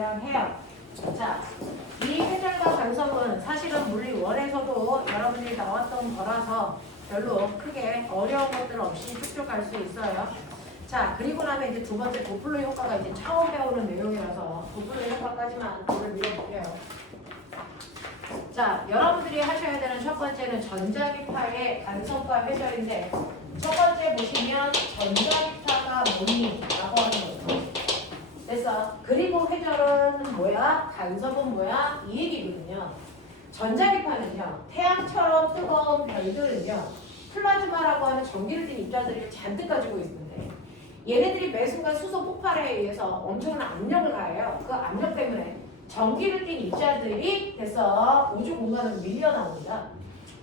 해당해요. 자, 이 회전과 간섭은 사실은 물리 1에서도 여러분들이 나왔던 거라서 별로 크게 어려운 것들 없이 쭉쭉 갈 수 있어요. 자, 그리고 나면 이제 두 번째 도플러 효과가 이제 처음 배우는 내용이라서 도플러 효과까지만 돌을 밀어볼게요. 자, 여러분들이 하셔야 되는 첫 번째는 전자기파의 간섭과 회전인데 첫 번째 보시면 전자기파가 뭐니? 라고 하는 거죠. 됐어. 그리고 회전은 뭐야? 간섭은 뭐야? 이 얘기거든요. 전자기파는요. 태양처럼 뜨거운 별들은요. 플라즈마라고 하는 전기를 띤 입자들을 잔뜩 가지고 있는데 얘네들이 매 순간 수소 폭발에 의해서 엄청난 압력을 가해요. 그 압력 때문에 전기를 띤 입자들이 돼서 우주 공간으로 밀려 나옵니다.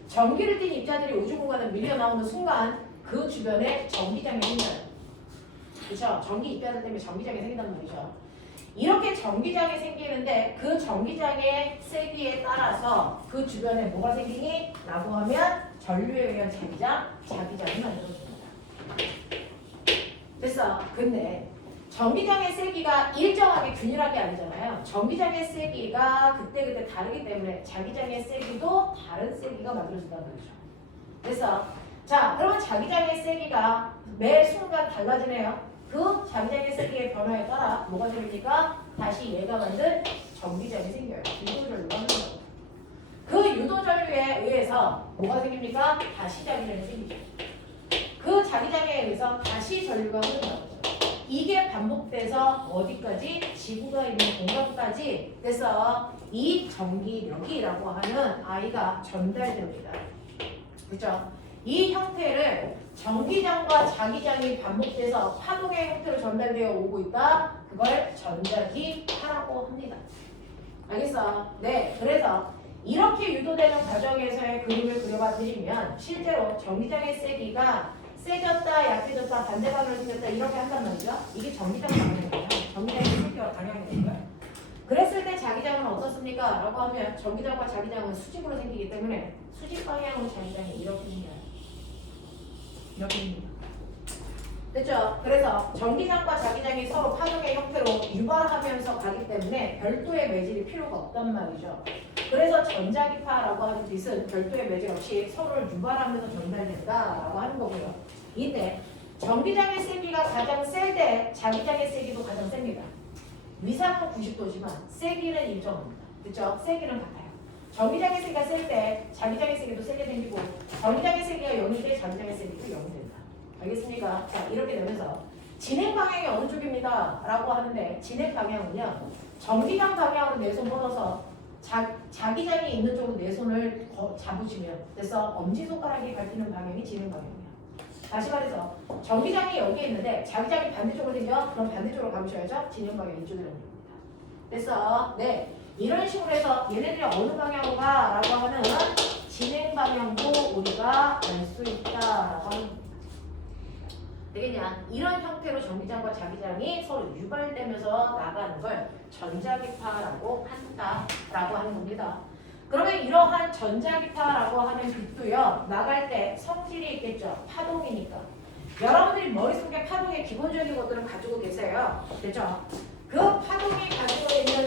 전기를 띤 입자들이 우주 공간으로 밀려 나오는 순간 그 주변에 전기장이 생겨요. 그렇죠? 전기 입자들 때문에 전기장이 생긴단 말이죠. 이렇게 전기장이 생기는데 그 전기장의 세기에 따라서 그 주변에 뭐가 생기니? 라고 하면 전류에 의한 자기장이 만들어집니다. 됐어. 근데 전기장의 세기가 일정하게 균일하게 아니잖아요. 전기장의 세기가 그때그때 다르기 때문에 자기장의 세기도 다른 세기가 만들어진다는 거죠. 그래서 자, 그러면 자기장의 세기가 매 순간 달라지네요. 그 자기장의 세기의 변화에 따라 뭐가 생깁니까? 다시 얘가 만든 전기장이 생겨요. 유도전류가 하는 거예요. 그 유도전류에 의해서 뭐가 생깁니까? 다시 자기장이 생기죠. 그 자기장에 의해서 다시 전류가 흐른다는 거죠. 이게 반복돼서 어디까지? 지구가 있는 공간까지 돼서 이 전기력이라고 하는 아이가 전달됩니다. 그렇죠? 이 형태를 전기장과 자기장이 반복돼서 파동의 형태로 전달되어 오고 있다. 그걸 전자기파라고 합니다. 알겠어? 네. 그래서 이렇게 유도되는 과정에서의 그림을 그려봐 드리면 실제로 전기장의 세기가 세졌다, 약해졌다, 반대 방향으로 생겼다 이렇게 한단 말이죠. 이게 전기장 방향이에요. 전기장의 세기와 방향인 거예요. 그랬을 때 자기장은 어떻습니까? 라고 하면 전기장과 자기장은 수직으로 생기기 때문에 수직 방향으로 자기장이 이렇게 생겨요. 이렇게 생깁니다. 됐죠? 그래서 전기장과 자기장이 서로 파동의 형태로 유발하면서 가기 때문에 별도의 매질이 필요가 없단 말이죠. 그래서 전자기파라고 하는 뜻은 별도의 매질 없이 서로를 유발하면서 전달된다라고 하는 거고요. 이때 전기장의 세기가 가장 셀 때 자기장의 세기도 가장 셉니다. 위상은 90도지만 세기는 일정합니다. 그렇죠? 세기는 같아요. 전기장의 세기가 셀 때 자기장의 세기도 세게 생기고 전기장의 세기가 0일 때 자기장의 세기도 0이 된다. 알겠습니까? 자, 이렇게 되면서 진행 방향이 어느 쪽입니다. 라고 하는데 진행 방향은요. 전기장 방향으로 내 손 뻗어서 자기장이 있는 쪽으로 내 손을 잡으시면 그래서 엄지손가락이 밟히는 방향이 진행 방향이에요. 다시 말해서 전기장이 여기에 있는데 자기장이 반대쪽으로 생겨 그럼 반대쪽으로 가보셔야죠. 진행 방향이 이쪽이라는 겁니다. 그래서 네 이런 식으로 해서 얘네들이 어느 방향으로 가? 라고 하는 진행 방향도 우리가 알 수 있다라고 하는 겁니다. 되겠냐? 이런 형태로 전기장과 자기장이 서로 유발되면서 나가는 걸 전자기파라고 한다라고 하는 겁니다. 그러면 이러한 전자기파라고 하는 빛도요 나갈 때 성질이 있겠죠. 파동이니까. 여러분들이 머릿속에 파동의 기본적인 것들을 가지고 계세요. 그렇죠? 그 파동이 가지고 있는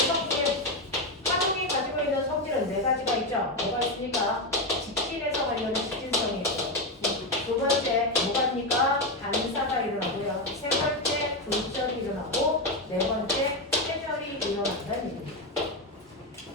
성질은 네 가지가 있죠. 뭐가 있습니까? 직진에서 관련된 직진성이 있고 두 번째 뭐가입니까? 반사가 일어나고요. 세 번째 굴절이 일어나고 네 번째 회전이 일어난다는 얘기입니다.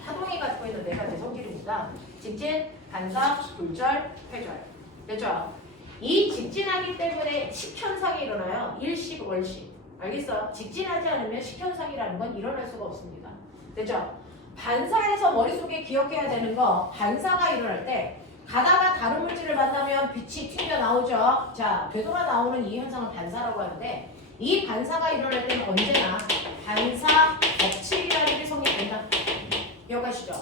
파동이 가지고 있는 네 가지 성질입니다. 직진, 반사, 굴절, 회전. 됐죠? 이 직진하기 때문에 식현상이 일어나요. 일식, 월식. 알겠어? 직진하지 않으면 식현상이라는 건 일어날 수가 없습니다. 됐죠? 반사에서 머릿속에 기억해야 되는 거 반사가 일어날 때 가다가 다른 물질을 만나면 빛이 튀겨나오죠. 자, 되돌아 나오는 이 현상을 반사라고 하는데 이 반사가 일어날 때는 언제나 반사 법칙이라는 게 성립된다. 기억하시죠?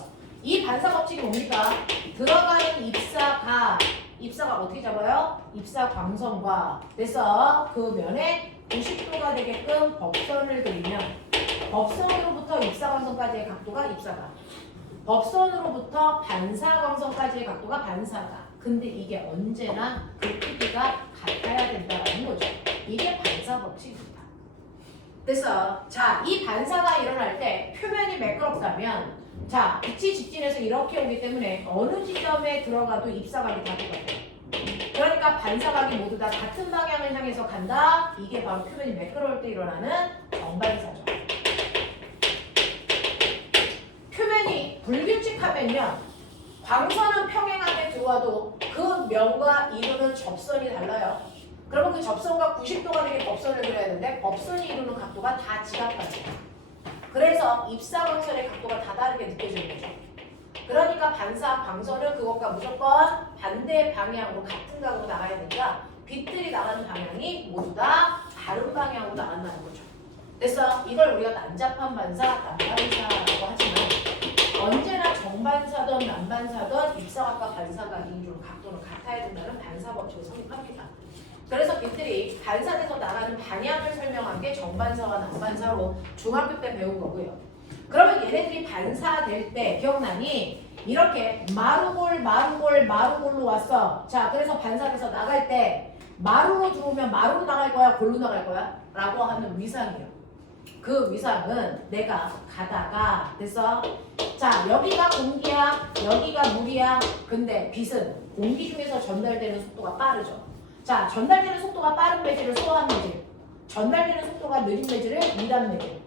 이 반사 법칙이 뭡니까? 들어가는 입사가 어떻게 잡아요? 입사 광선과 그래서 그 면에 90도가 되게끔 법선을 그리면 법선으로부터 입사광선까지의 각도가 입사각 법선으로부터 반사광선까지의 각도가 반사각 근데 이게 언제나 그 크기가 같아야 된다는 거죠. 이게 반사 법칙입니다. 그래서 자, 이 반사가 일어날 때 표면 있다면 자, 빛이 직진해서 이렇게 오기 때문에 어느 지점에 들어가도 입사각이 다 똑같아요. 그러니까 반사각이 모두 다 같은 방향을 향해서 간다. 이게 바로 표면이 매끄러울 때 일어나는 정반사죠. 표면이 불규칙하면요. 광선은 평행하게 들어와도 그 면과 이루는 접선이 달라요. 그러면 그 접선과 90도가 되게 법선을 그려야 되는데 법선이 이루는 각도가 다 지각각이에요. 그래서 입사광선의 각도가 다 다르게 느껴지는 거죠. 그러니까 반사 광선은 그것과 무조건 반대 방향으로 같은 각으로 나가야 되니까 빛들이 나가는 방향이 모두 다 다른 방향으로 나간다는 거죠. 그래서 이걸 우리가 난잡한 반사, 난반사라고 하지만 언제나 정반사든 난반사든 입사각과 반사각이 이루는 각도는 같아야 된다는 반사 법칙을 성립합니다. 그래서 빛들이 반사돼서 나가는 방향을 설명한 게 정반사와 난반사로 중학교 때 배운 거고요. 그러면 얘네들이 반사될 때 기억나니? 이렇게 마루골로 왔어. 자, 그래서 반사돼서 나갈 때 마루로 들어오면 마루로 나갈 거야? 골로 나갈 거야? 라고 하는 위상이에요. 그 위상은 내가 가다가 됐어? 자, 여기가 공기야, 여기가 물이야. 근데 빛은 공기 중에서 전달되는 속도가 빠르죠. 자, 전달되는 속도가 빠른 매질을 소환 매질, 전달되는 속도가 느린 매질을 미단 매질.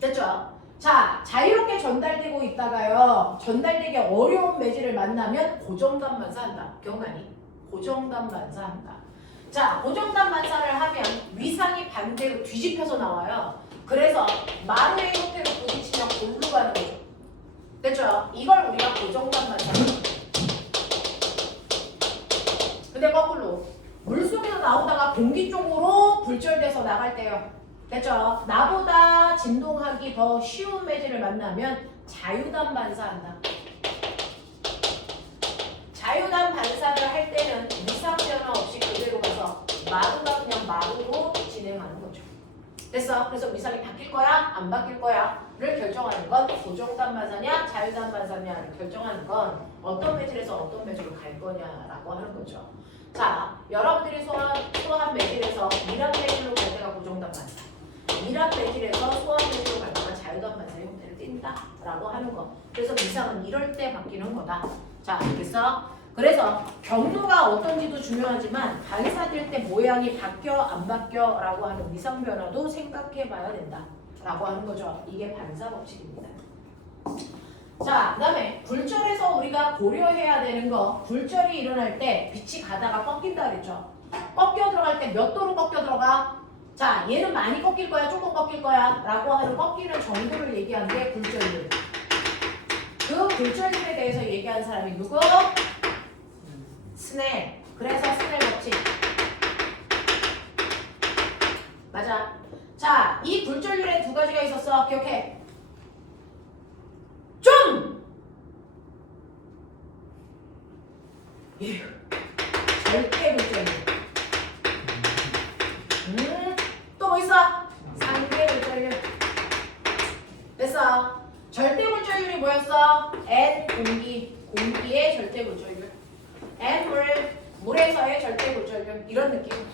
됐죠? 자, 자유롭게 전달되고 있다가요. 전달되기 어려운 매질을 만나면 고정단 반사한다. 기억나니? 고정단 반사한다. 자, 고정단 반사를 하면 위상이 반대로 뒤집혀서 나와요. 그래서 마루의 형태로 부딪히면 골로 가는 거죠. 됐죠? 이걸 우리가 고정단 반사를 합니다. 근데 거꾸로 물속에서 나오다가 공기 쪽으로 불절돼서 나갈 때요. 됐죠? 나보다 진동하기 더 쉬운 매질을 만나면 자유단 반사한다. 자유단 반사를 할 때는 위상 변화 없이 그대로 가서 마루가 그냥 마루로 진행하는 거죠. 됐어? 그래서 위상이 바뀔 거야? 안 바뀔 거야? 를 결정하는 건 고정단 반사냐 자유단 반사냐를 결정하는 건 어떤 매질에서 어떤 매질로 갈 거냐라고 하는 거죠. 자, 여러분들이 소환 매질에서 미란 매질로 갈 때가 고정단 반사, 미란 매질에서 소환 매질로 갈 때가 자유단 반사의 형태를 띈다 라고 하는 거. 그래서 위상은 이럴 때 바뀌는 거다. 자, 알겠어? 그래서 경로가 어떤지도 중요하지만 반사될 때 모양이 바뀌어 안 바뀌어 라고 하는 위상 변화도 생각해 봐야 된다 라고 하는 거죠. 이게 반사 법칙입니다. 자, 그 다음에 굴절에서 우리가 고려해야 되는 거, 굴절이 일어날 때 빛이 가다가 꺾인다 그랬죠. 꺾여 들어갈 때 몇 도로 꺾여 들어가? 자, 얘는 많이 꺾일 거야 조금 꺾일 거야 라고 하는 꺾이는 정도를 얘기한 게 굴절률. 그 굴절률에 대해서 얘기한 사람이 누구? 스넬. 그래서 스넬 법칙. 맞아. 자, 이 굴절률에 두 가지가 있었어. 기억해. 좀! 절대 굴절률. 또 뭐 있어? 상대 굴절률. 됐어. 절대 굴절률이 뭐였어? N 공기의 절대 굴절률. N 물에서의 절대 굴절률. 이런 느낌.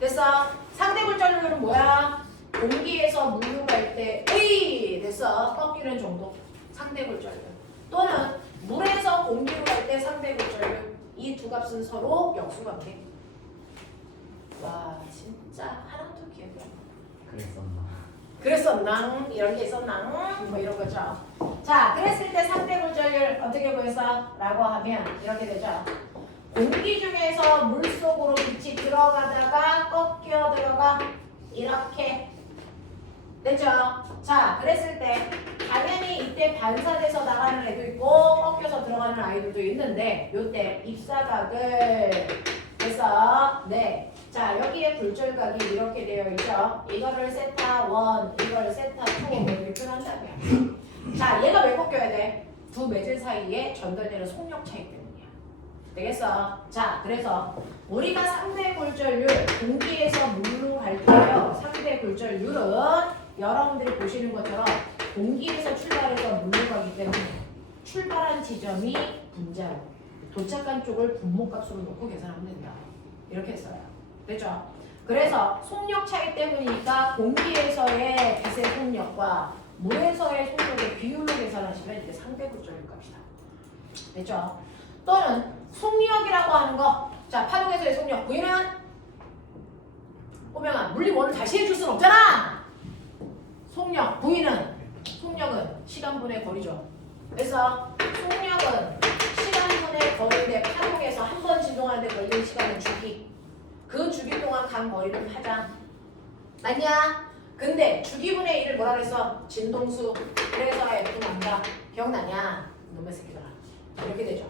됐어. 상대 굴절률은 뭐야? 공기에서 물로 갈 때의 됐어. 꺾이는 정도. 상대 굴절률. 또는 물에서 공기로 갈 때 상대 굴절률. 이 두 값은 서로 역수관계. 와, 진짜 하나도 기억이 안 나. 그랬었나? 이런 게 있었나? 뭐 이런 거죠. 자, 그랬을 때 상대 굴절률 어떻게 보였어? 라고 하면 이렇게 되죠. 공기 중에서 물 속으로 빛이 들어가다가 꺾여 들어가. 이렇게. 됐죠? 자, 그랬을 때 당연히 이때 반사돼서 나가는 애도 있고 꺾여서 들어가는 아이들도 있는데 요때 입사각을 해서 네. 자, 여기에 굴절각이 이렇게 되어 있죠. 이거를 세타 1, 이걸 세타 2 이렇게 표현한다고요. 자, 얘가 왜 꺾여야 돼? 두 매질 사이에 전달되는 속력 차이 때문이야. 되겠어? 자, 그래서 우리가 상대 굴절률 공기에서 물로 갈 때요. 상대 굴절률은 여러분들이 보시는 것처럼 공기에서 출발해서 물로 가기 때문에 출발한 지점이 분자로 도착한 쪽을 분모값으로 놓고 계산하면 된다. 이렇게 했어요. 됐죠? 그래서 속력 차이 때문이니까 공기에서의 빛의 속력과 물에서의 속력의 비율로 계산하시면 이게 상대굴절일 값이다. 됐죠? 또는 속력이라고 하는 거. 자, 파동에서의 속력. V는 호명아, 물리 원을 다시 해줄 순 없잖아. 속력. V는 속력은 시간분의 거리죠. 그래서 속력은 시간분의 거리인데 파동에서 한 번 진동하는데 걸리는 시간은 주기. 그 주기 동안 간 거리는 파장. 맞냐? 근데 주기분의 1을 뭐라 그랬어? 진동수. 그래서 F 난다. 기억나냐? 놈의 새끼들아. 이렇게 되죠.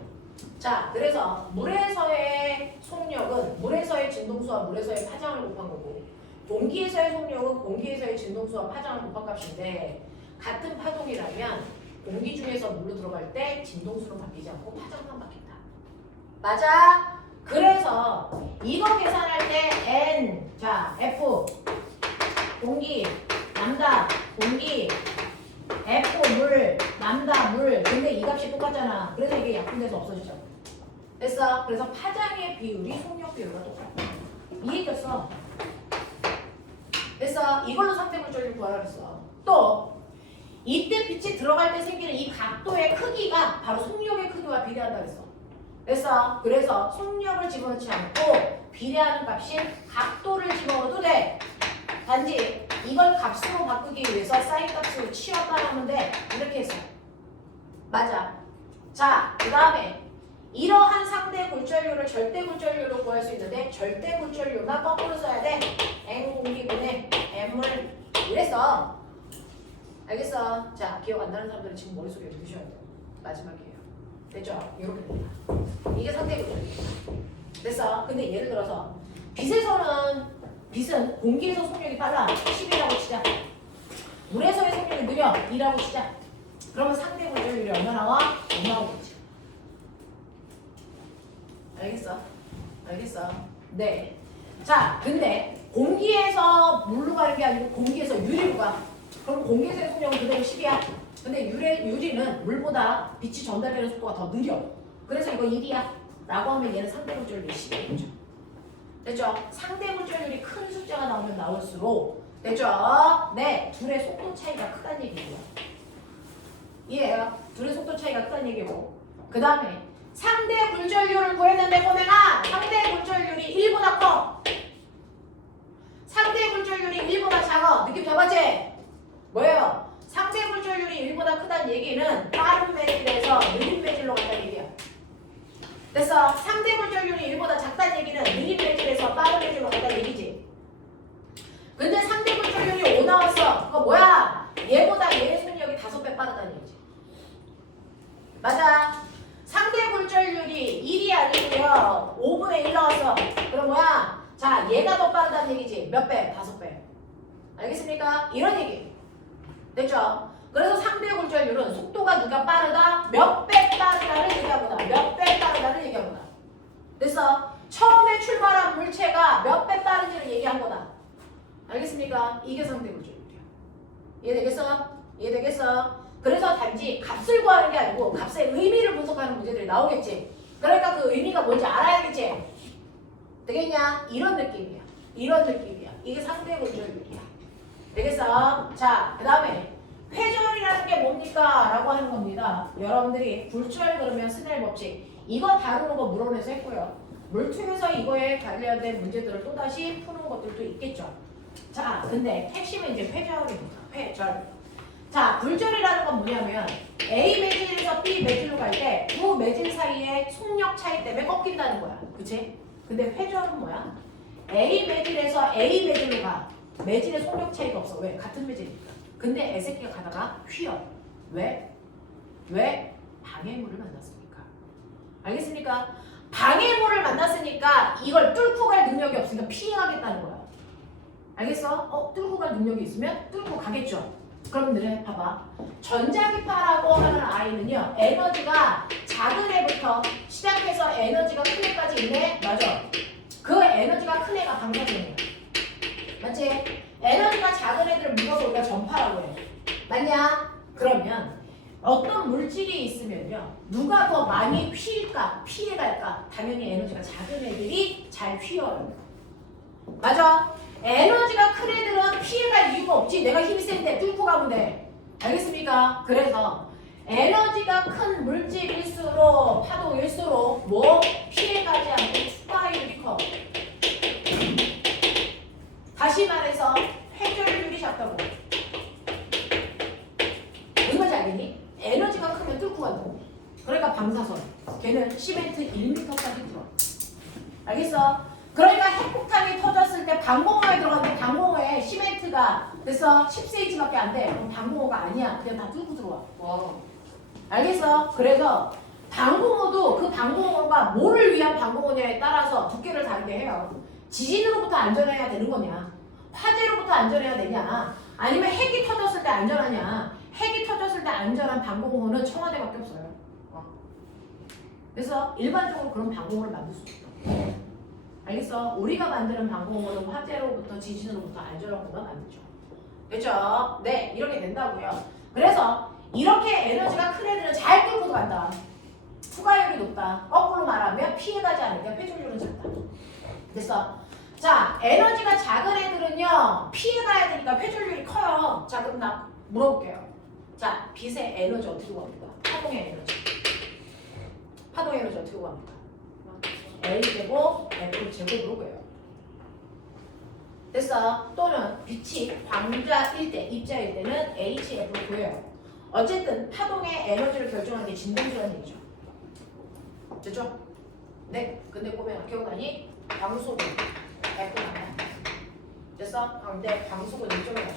자, 그래서 물에서의 속력은 물에서의 진동수와 물에서의 파장을 곱한 거고, 공기에서의 속력은 공기에서의 진동수와 파장을 곱한 값인데, 같은 파동이라면 공기 중에서 물로 들어갈 때 진동수는 바뀌지 않고 파장만 바뀐다. 맞아? 그래서 이거 계산할 때 N, 자, F, 공기, 남다, 공기, F, 물, 남다, 물. 근데 이 값이 똑같잖아. 그래서 이게 약분돼서 없어지죠. 됐어? 그래서 파장의 비율이 속력 비율과 똑같아. 이 얘기였어. 됐어? 이걸로 상대물질을 구하라 그랬어. 또 이때 빛이 들어갈 때 생기는 이 각도의 크기가 바로 속력의 크기와 비례한다 그랬어. 됐어? 그래서 속력을 집어넣지 않고 비례하는 값인 각도를 집어넣어도 돼. 단지 이걸 값으로 바꾸기 위해서 사인 값으로 치웠다 하면 돼. 이렇게 했어. 맞아. 자, 그 다음에 이러한 상대 굴절률을 절대 굴절률로 구할 수 있는데 절대 굴절률만 거꾸로 써야 돼. N 공기분의 M물 이랬어. 알겠어? 자, 기억 안 나는 사람들은 지금 머릿속에 넣으셔야 돼. 마지막이에요. 됐죠? 이렇게 됩니다. 이게 상대 굴절률. 됐어? 근데 예를 들어서 빛은 공기에서 속력이 빨라. 10이라고 치자. 물에서의 속력이 느려. 2라고 치자. 그러면 상대 굴절률이 얼마 나와? 5 나오겠지. 알겠어? 알겠어? 네. 자, 근데 공기에서 물로 가는 게 아니고 공기에서 유리로 가. 그럼 공기에서의 속력은 그대로 10이야. 근데 유리는 물보다 빛이 전달되는 속도가 더 느려. 그래서 이거 1이야. 라고 하면 얘는 상대 굴절률이 10이겠죠. 됐죠? 상대 굴절률이 큰 숫자가 나오면 나올수록 됐죠? 네. 둘의 속도 차이가 크다는 얘기고요. 이해해요? 둘의 속도 차이가 크다는 얘기고. 그 다음에 상대 굴절률을 구했는데 보면아 상대 굴절률이 1보다 커. 상대 굴절률이 1보다 작아. 느낌 잡았지? 뭐예요? 상대 굴절률이 1보다 크다는 얘기는 빠른 매질에서 느린 매질로 간다는 얘기야. 됐어? 상대 굴절률이 1보다 작다는 얘기는 느린 매질에서 빠른 매질로 간다는 얘기지. 근데 상대 굴절률이 5 나왔어. 그거 뭐야? 얘보다 얘의 속력이 5배 빠르다는 얘기지. 맞아? 상대 굴절률이 1이 아니고요. 5분의 1 나왔어. 그럼 뭐야? 자, 얘가 더 빠르다는 얘기지. 몇 배? 5배. 알겠습니까? 이런 얘기. 됐죠? 그래서 상대 굴절률은 속도가 누가 빠르다? 몇 배 빠르다를 얘기하거나 몇 배 빠르다를 얘기하거나. 됐어? 처음에 출발한 물체가 몇 배 빠른지를 얘기한 거다. 알겠습니까? 이게 상대 굴절률이야. 이해되겠어? 이해되겠어? 그래서 단지 값을 구하는 게 아니고 값의 의미를 분석하는 문제들이 나오겠지. 그러니까 그 의미가 뭔지 알아야겠지. 되겠냐? 이런 느낌이야. 이런 느낌이야. 이게 상대 굴절률이야. 되겠어? 자, 그 다음에 회전이라는 게 뭡니까? 라고 하는 겁니다. 여러분들이 굴절 그러면 스넬 법칙 이거 다루는 거 물어내서 했고요. 물투에서 이거에 관련된 문제들을 또다시 푸는 것들도 있겠죠. 자, 근데 핵심은 이제 회전입니다. 회전. 자, 굴절이라는 건 뭐냐면 A 매질에서 B 매질로 갈 때 두 매질 사이의 속력 차이 때문에 꺾인다는 거야. 그치? 근데 회전은 뭐야? A 매질에서 A 매질로 가. 매질의 속력 차이가 없어. 왜? 같은 매질이니까. 근데 애새끼가 가다가 휘어. 왜? 왜? 방해물을 만났으니까. 알겠습니까? 방해물을 만났으니까 이걸 뚫고 갈 능력이 없으니까 피해가겠다는 거야. 알겠어? 뚫고 갈 능력이 있으면 뚫고 가겠죠. 그럼 너네 봐봐. 전자기파라고 하는 아이는요. 에너지가 작은 애부터 시작해서 에너지가 큰 애까지 있네. 맞아. 그 에너지가 큰 애가 방사능이야. 맞지? 에너지가 작은 애들을 묶어서 우리가 전파라고 해. 맞냐? 그러면 어떤 물질이 있으면요. 누가 더 많이 휘일까? 피해갈까? 당연히 에너지가 작은 애들이 잘 휘어요. 맞아? 에너지가 큰 애들은 피해갈 이유가 없지. 내가 힘이 센데 뚫고 가면 돼. 알겠습니까? 그래서 에너지가 큰 물질일수록 파동일수록 뭐 피해가지 않고 추가율이 커. 다시 말해서 회전율이 작다고. 무슨 말인지 알겠니? 에너지가 크면 뚫고 간다고. 그러니까 방사선 걔는 시멘트 1m까지 들어. 알겠어? 그러니까 핵폭탄이 터졌을 때 방공호에 들어갔는데 방공호에 시멘트가 그래서 10cm밖에 안 돼. 그럼 방공호가 아니야. 그냥 다 뚫고 들어와. 와. 알겠어? 그래서 방공호도 그 방공호가 뭐를 위한 방공호냐에 따라서 두께를 다르게 해요. 지진으로부터 안전해야 되는 거냐? 화재로부터 안전해야 되냐? 아니면 핵이 터졌을 때 안전하냐? 핵이 터졌을 때 안전한 방공호는 청와대밖에 없어요. 그래서 일반적으로 그런 방공호를 만들 수 없어. 알겠어? 우리가 만드는 방공호는 화재로부터 지진으로부터 안전한 것만 만들죠. 됐죠? 네, 이렇게 된다고요. 그래서 이렇게 에너지가 큰 애들은 잘 뚫고 간다. 추가율이 높다. 거꾸로 말하면 피해가지 않으니까 회전율은 작다. 됐어? 자, 에너지가 작은 애들은요 피해가야 되니까 회전율이 커요. 자, 그럼 나 물어볼게요. 자, 빛의 에너지 어떻게 구합니까? 파동의 에너지. 파동의 에너지 어떻게 구합니까? A제곱 F제곱으로 구해요. 됐어? 또는 빛이 광자일 때, 입자일 때는 HF로 구해요. 어쨌든 파동의 에너지를 결정하는 게 진동수라는 얘기죠. 됐죠? 네. 근데 보면 기억나니? 광속은 F 나와요. 됐어? 근데 광속은 이쪽에 가죠.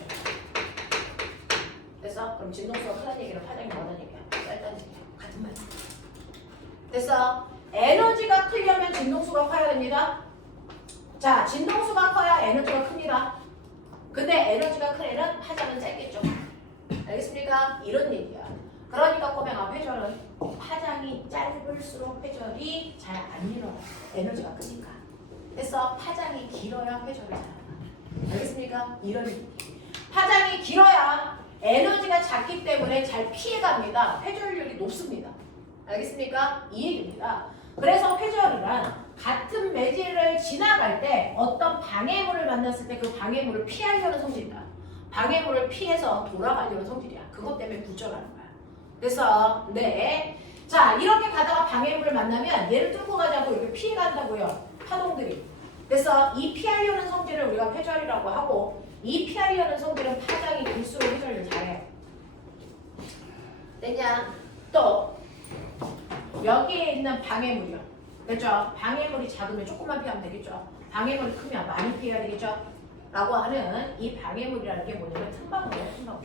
됐어? 그럼 진동수가 크다는 얘기는 파장이 뭐다는 얘기야? 짧다는 얘기야. 같은 말. 됐어? 에너지가 크려면 진동수가 커야 됩니다. 자, 진동수가 커야 에너지가 큽니다. 근데 에너지가 큰 애는 파장은 짧겠죠. 알겠습니까? 이런 얘기야. 그러니까 꼬맹아 회전은 파장이 짧을수록 회전이 잘 안 일어나. 에너지가 크니까. 됐어? 파장이 길어야 회전을 잘 한다. 알겠습니까? 이런 얘기. 파장이 길어야 에너지가 작기 때문에 잘 피해갑니다. 회전율이 높습니다. 알겠습니까? 이 얘기입니다. 그래서 회전이란 같은 매질을 지나갈 때 어떤 방해물을 만났을 때 그 방해물을 피하려는 성질이다. 방해물을 피해서 돌아가려는 성질이야. 그것 때문에 불전하는 거야. 그래서 네. 자, 이렇게 가다가 방해물을 만나면 얘를 뚫고 가자고 이렇게 피해간다고요. 파동들이. 그래서 이 피하려는 성질을 우리가 회전이라고 하고 이 피하려는 성질은 파장이 길수록 회전을 잘해요. 됐냐? 또 여기에 있는 방해물이요. 됐죠? 방해물이 작으면 조금만 피하면 되겠죠? 방해물이 크면 많이 피해야 되겠죠? 라고 하는 이 방해물이라는 게 뭐냐면 틈방울이에요. 틈방울.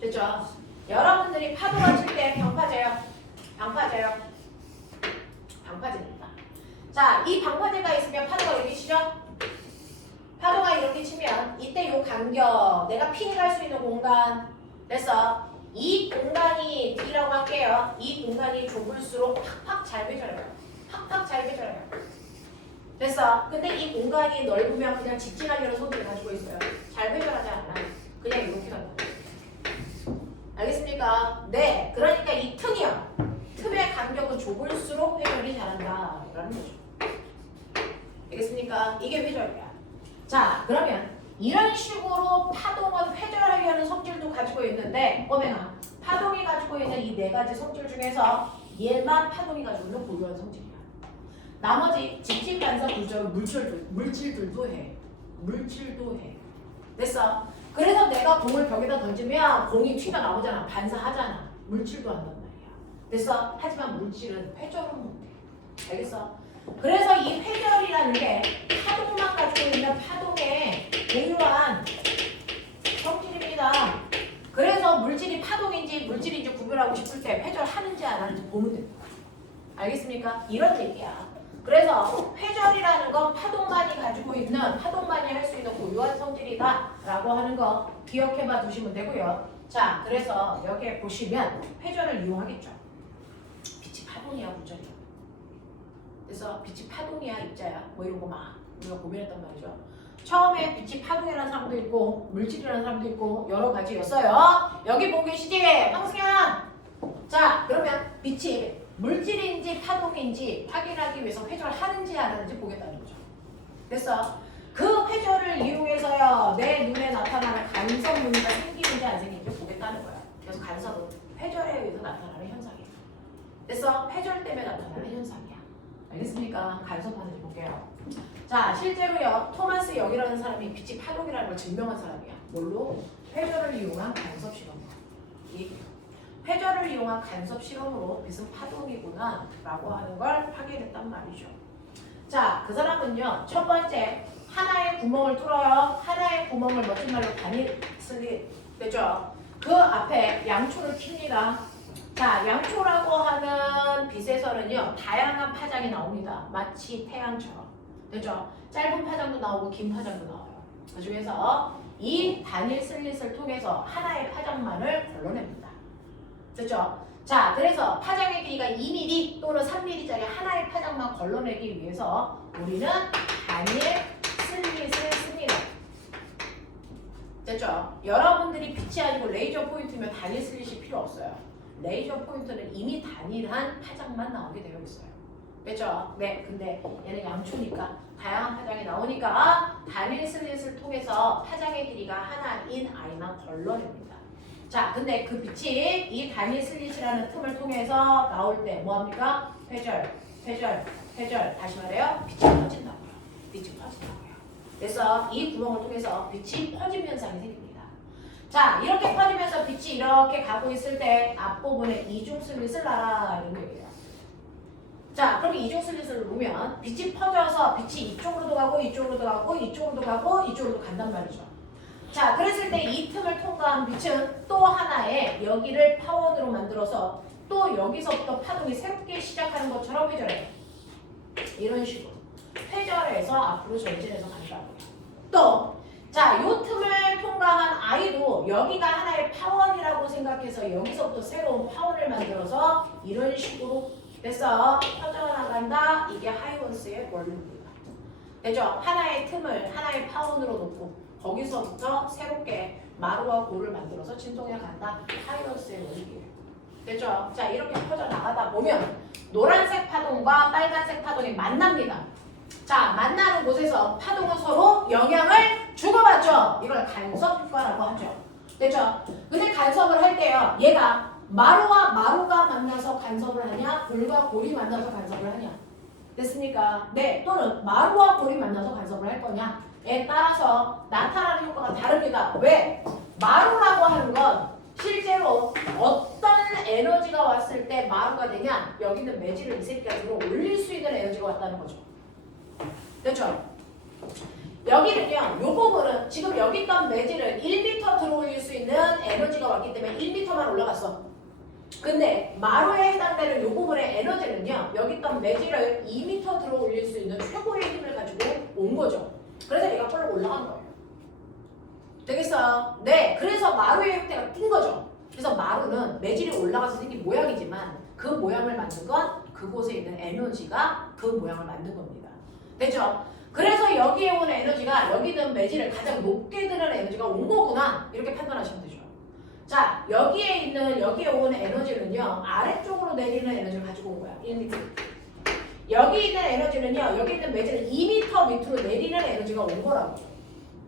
됐죠? 여러분들이 파도가 칠 때 방파제요. 방파제요. 방파제입니다. 자, 이 방파제가 있으면 파도가 이렇게 치죠? 파도가 이렇게 치면 이때 요 간격, 내가 피해갈 수 있는 공간 됐어? 이 공간이 D라고 할게요. 이 공간이 좁을수록 팍팍 잘 회전해요. 팍팍 잘 회전해요. 됐어? 근데 이 공간이 넓으면 그냥 직진하려는 성질을 가지고 있어요. 잘 회전하지 않아. 그냥 이렇게 간다. 알겠습니까? 네. 그러니까 이 틈이요. 틈의 간격은 좁을수록 회전이 잘한다. 라는 거죠. 알겠습니까? 이게 회전이야. 자, 그러면 이런 식으로 파동은 회전하려는 성질도 가지고 있는데 꼬맹아, 파동이 가지고 있는 이 네 가지 성질 중에서 얘만 파동이 가지고 있는 고유한 성질이야. 나머지 직진, 반사, 부적, 물질들도 해. 물질도 해. 됐어? 그래서 내가 공을 벽에다 던지면 공이 튀어나오잖아. 반사하잖아. 물질도 한단 말이야. 됐어? 하지만 물질은 회전은 못해. 알겠어? 그래서 이 회전이라는 게 파동만 가지고 있는 파동의 고유한 성질입니다. 그래서 물질이 파동인지 물질인지 구별하고 싶을 때 회전하는지 안 하는지 보면 됩니다. 알겠습니까? 이런 얘기야. 그래서 회전이라는 건 파동만이 가지고 있는, 파동만이 할 수 있는 고유한 성질이다 라고 하는 거 기억해봐 두시면 되고요. 자, 그래서 여기에 보시면 회전을 이용하겠죠. 빛이 파동이야, 물전이야. 그래서 빛이 파동이야, 입자야, 뭐 이런 거 막 우리가 고민했단 말이죠. 처음에 빛이 파동이라는 사람도 있고 물질이라는 사람도 있고 여러 가지였어요. 여기 보고 계시지? 황승현! 자, 그러면 빛이 물질인지 파동인지 확인하기 위해서 회전을 하는지 안 하는지 보겠다는 거죠. 됐어? 그 회절을 이용해서요 내 눈에 나타나는 간섭 무늬가 생기는지 안 생기는지 보겠다는 거야. 그래서 간섭은 회절에 의해서 나타나는 현상이야. 그래서 회절 때문에 나타나는 현상이야. 알겠습니까? 간섭 하는지 볼게요. 자, 실제로요 토마스 역이라는 사람이 빛이 파동이라는 걸 증명한 사람이야. 뭘로? 회절을 이용한 간섭 실험으로. 이 회절을 이용한 간섭 실험으로 빛은 파동이구나 라고 하는 걸 확인했단 말이죠. 자, 그 사람은요 첫 번째 하나의 구멍을 뚫어요. 하나의 구멍을 멋진 말로 단일 슬릿 됐죠? 그 앞에 양초를 킵니다. 자, 양초라고 하는 빛에서는요 다양한 파장이 나옵니다. 마치 태양처럼 됐죠? 짧은 파장도 나오고 긴 파장도 나와요. 그 중에서 이 단일 슬릿을 통해서 하나의 파장만을 걸러냅니다. 됐죠? 자, 그래서 파장의 길이가 2mm 또는 3mm짜리 하나의 파장만 걸러내기 위해서 우리는 단일 슬릿을 씁니다. 됐죠? 여러분들이 빛이 아니고 레이저 포인트면 단일 슬릿이 필요 없어요. 레이저 포인트는 이미 단일한 파장만 나오게 되어 있어요. 됐죠? 네, 근데 얘는 양초니까 다양한 파장이 나오니까 단일 슬릿을 통해서 파장의 길이가 하나인 아이만 걸러냅니다. 자, 근데 그 빛이 이 단일 슬릿이라는 틈을 통해서 나올 때 뭐합니까? 회절, 회절, 회절. 다시 말해요. 빛이 퍼진다고요. 빛이 퍼진다고요. 그래서 이 구멍을 통해서 빛이 퍼짐 현상이 생깁니다. 자, 이렇게 퍼지면서 빛이 이렇게 가고 있을 때 앞부분에 이중 슬릿을 놔라 이런 얘기예요. 자, 그럼 이중 슬릿을 놓으면 빛이 퍼져서 빛이 이쪽으로도 가고 이쪽으로도 가고 이쪽으로도 가고 이쪽으로도 간단 말이죠. 자, 그랬을 때 이 틈을 통과한 빛은 또 하나의 여기를 파원으로 만들어서 또 여기서부터 파동이 새롭게 시작하는 것처럼 회절해요. 이런 식으로 회절해서 앞으로 전진해서 간다고요. 또 자, 요 틈을 통과한 아이도 여기가 하나의 파원이라고 생각해서 여기서부터 새로운 파원을 만들어서 이런 식으로 됐어. 퍼져나간다. 이게 하이원스의 원리입니다. 됐죠? 하나의 틈을 하나의 파원으로 놓고 거기서부터 새롭게 마루와 골을 만들어서 진동해 간다. 하이원스의 원리예요. 됐죠? 자, 이렇게 퍼져나가다 보면 노란색 파동과 빨간색 파동이 만납니다. 자, 만나는 곳에서 파동은 서로 영향을 주고받죠. 이걸 간섭 효과라고 하죠. 됐죠? 근데 간섭을 할 때요. 얘가 마루와 마루가 만나서 간섭을 하냐? 골과 골이 만나서 간섭을 하냐? 됐습니까? 네. 또는 마루와 골이 만나서 간섭을 할 거냐? 에 따라서 나타나는 효과가 다릅니다. 왜? 마루라고 하는 건 실제로 어떤 에너지가 왔을 때 마루가 되냐? 여기 있는 매질을 이 새끼가 들어 올릴 수 있는 에너지가 왔다는 거죠. 됐죠? 여기는요, 요 부분은 지금 여기 있던 매질을 1m 들어 올릴 수 있는 에너지가 왔기 때문에 1m만 올라갔어. 근데 마루에 해당되는 요 부분의 에너지는요, 여기 있던 매질을 2m 들어 올릴 수 있는 최고의 힘을 가지고 온 거죠. 그래서 얘가 펄럭 올라간 거예요. 되겠어요? 네, 그래서 마루의 형태가 뛴 거죠. 그래서 마루는 매질이 올라가서 생긴 모양이지만 그 모양을 만든 건 그곳에 있는 에너지가 그 모양을 만든 겁니다. 됐죠? 그래서 여기에 온 에너지가 여기 있는 매질을 가장 높게 드는 에너지가 온 거구나 이렇게 판단하시면 되죠. 자, 여기에 온 에너지는요 아래쪽으로 내리는 에너지를 가지고 온 거야. 1m. 여기 있는 에너지는요 여기 있는 매질을 2m 밑으로 내리는 에너지가 온 거라고.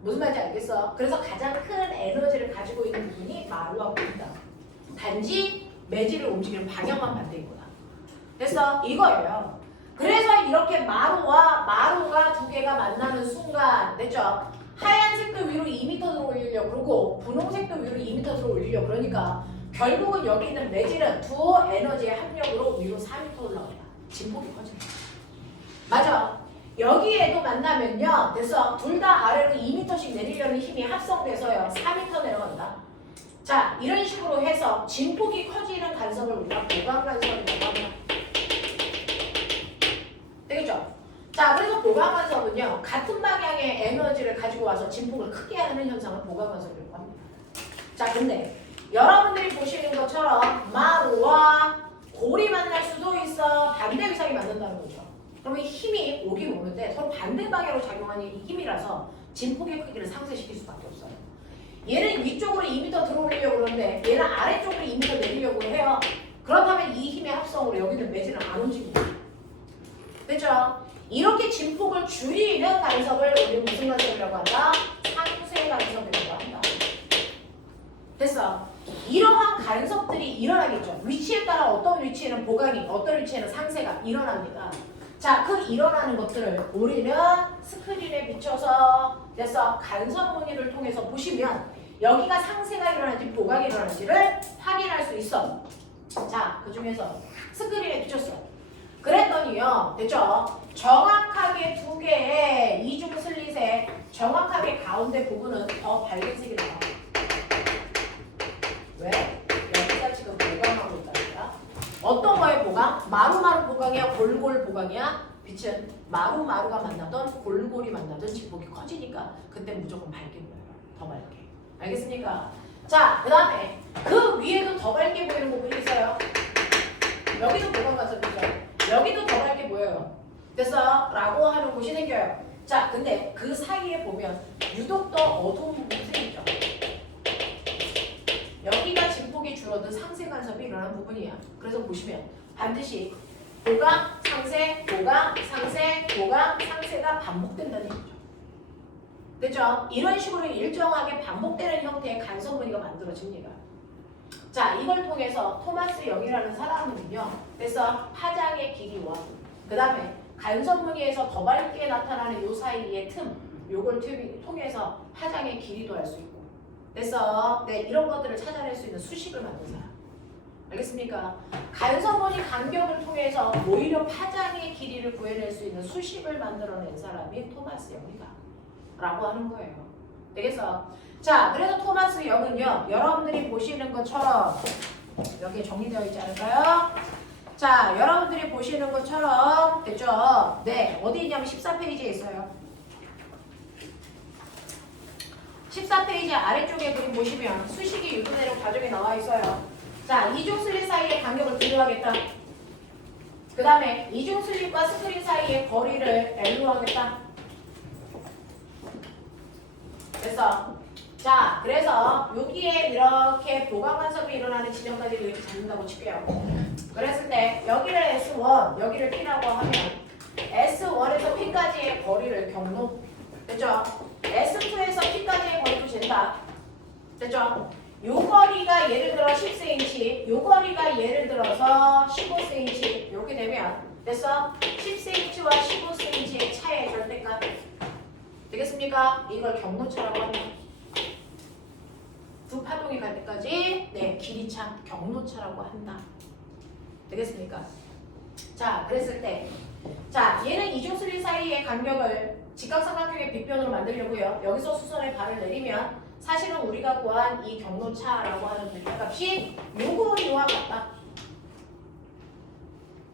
무슨 말인지 알겠어? 그래서 가장 큰 에너지를 가지고 있는 부분이 마루와 골이다. 단지 매질을 움직이는 방향만 반대인 거다. 됐어? 이거예요. 그래서 이렇게 마루가 두 개가 만나는 순간, 됐죠? 하얀색도 위로 2m 들어 올리려고 그러고 분홍색도 위로 2m 들어 올리려고 그러니까 결국은 여기 있는 매질은 두 에너지의 합력으로 위로 4m 올라간다. 진폭이 커진다. 맞아. 여기에도 만나면요. 됐어. 둘 다 아래로 2m씩 내리려는 힘이 합성돼서요. 4m 내려간다. 자, 이런 식으로 해서 진폭이 커지는 간섭을 우리가 보강 간섭이라고 합니다. 되겠죠? 자, 그래서 보강 간섭은요. 같은 방향의 에너지를 가지고 와서 진폭을 크게 하는 현상을 보강 간섭이라고 합니다. 자, 근데 여러분들이 보시는 것처럼 마루와 골이 만날 수도 있어. 반대 위상이 만든다는 거죠. 그러면 힘이 오긴 오는데 서로 반대 방향으로 작용하는 이 힘이라서 진폭의 크기를 상쇄시킬 수밖에 없어요. 얘는 위쪽으로 2m 들어올리려고 그러는데 얘는 아래쪽으로 2m 내리려고 해요. 그렇다면 이 힘의 합성으로 여기는 매질은 안 움직입니다. 됐죠? 이렇게 진폭을 줄이는 간섭을 우리 무슨 간섭이라고 한다? 상쇄 간섭이라고 한다. 됐어. 이러한 간섭들이 일어나겠죠. 위치에 따라 어떤 위치에는 보강이, 어떤 위치에는 상쇄가 일어납니다. 자, 그 일어나는 것들을 우리는 스크린에 비춰서 됐어. 간섭 무늬를 통해서 보시면 여기가 상쇄가 일어나는지 보강이 일어나는지를 확인할 수 있어. 자, 그 중에서 스크린에 비췄어. 그랬더니요, 됐죠? 정확하게 두 개의 이중 슬릿의 정확하게 가운데 부분은 더 밝은색이 나와. 왜? 여기가 지금 보강하고 있다니까. 어떤 거에 보강? 마루마루 보강이야? 골골 보강이야? 빛은 마루마루가 만나던 골골이 만나던 진폭이 커지니까 그때 무조건 밝게 보여요. 더 밝게. 알겠습니까? 자, 그 다음에 그 위에도 더 밝게 보이는 부분이 있어요. 여기도 보강 간섭이죠. 여기도 더 밝게 보여요. 됐어? 라고 하는 곳이 생겨요. 자, 근데 그 사이에 보면 유독 더 어두운 부분이 생기죠. 여기가 진폭이 줄어든 상쇄 간섭이 일어나는 부분이야. 그래서 보시면 반드시 보강, 상쇄, 보강, 상쇄, 보강, 상쇄가 반복된다는 얘기죠. 됐죠? 이런 식으로 일정하게 반복되는 형태의 간섭 무늬가 만들어집니다. 자, 이걸 통해서 토마스 영이라는 사람은요. 그래서 파장의 길이와 그 다음에 간섭 무늬에서 더 밝게 나타나는 요 사이의 틈, 요걸 통해서 파장의 길이도 알 수 있고. 그래서 네, 이런 것들을 찾아낼 수 있는 수식을 만든 사람. 알겠습니까? 간섭 무늬 간격을 통해서 오히려 파장의 길이를 구해낼 수 있는 수식을 만들어낸 사람이 토마스 영이다. 라고 하는 거예요. 되겠어? 자, 그래서 토마스 영은요, 여러분들이 보시는 것처럼 여기 정리되어 있지 않을까요? 자, 여러분들이 보시는 것처럼 됐죠? 네, 어디 있냐면 14페이지에 있어요. 14페이지 아래쪽에 그림 보시면 수식이 유도되는 과정이 나와 있어요. 자, 이중 슬릿 사이의 간격을 비교하겠다. 그 다음에 이중 슬릿과 스크린 사이의 거리를 L로 하겠다. 됐어? 자, 그래서 여기에 이렇게 보강 간섭이 일어나는 지점까지 이렇게 잡는다고 칠게요. 그랬을 때 여기를 S1, 여기를 P라고 하면 S1에서 P까지의 거리를 경로. 됐죠? S2에서 P까지의 거리도 잰다. 됐죠? 요 거리가 예를 들어 10cm, 요 거리가 예를 들어서 15cm 이렇게 되면 됐어? 10cm와 15cm의 차이의 절대값. 되겠습니까? 이걸 경로차라고 합니다. 두 파동이 갈 때까지 네, 길이차, 경로차라고 한다. 되겠습니까? 자, 그랬을 때 자, 얘는 이중슬릿 사이의 간격을 직각삼각형의 빗변으로 만들려고요. 여기서 수선의 발을 내리면 사실은 우리가 구한 이 경로차라고 하는 물값이 요 거리와 같다.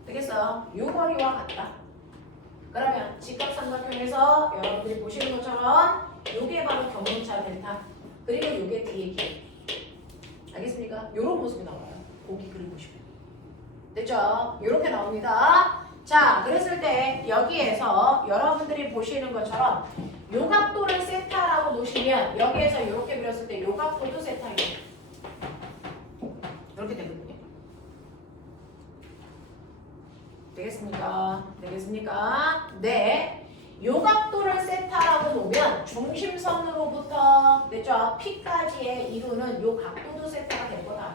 되겠어요? 요 거리와 같다. 그러면 직각삼각형에서 여러분들이 보시는 것처럼 요게 바로 경로차 델타, 그리고 요게 뒤에 길. 알겠습니까? 요런 모습이 나와요. 고기 그림 보시면. 됐죠? 요렇게 나옵니다. 자, 그랬을 때 여기에서 여러분들이 보시는 것처럼 요 각도를 세타라고 놓으시면 여기에서 이렇게 그렸을 때 요 각도도 세타예요. 이렇게 되거든요. 되겠습니까? 되겠습니까? 네. 요 각도를 세타라고 놓으면 중심선으로부터 됐죠? P까지의 이루는 요 각도도 세타가 될 거다.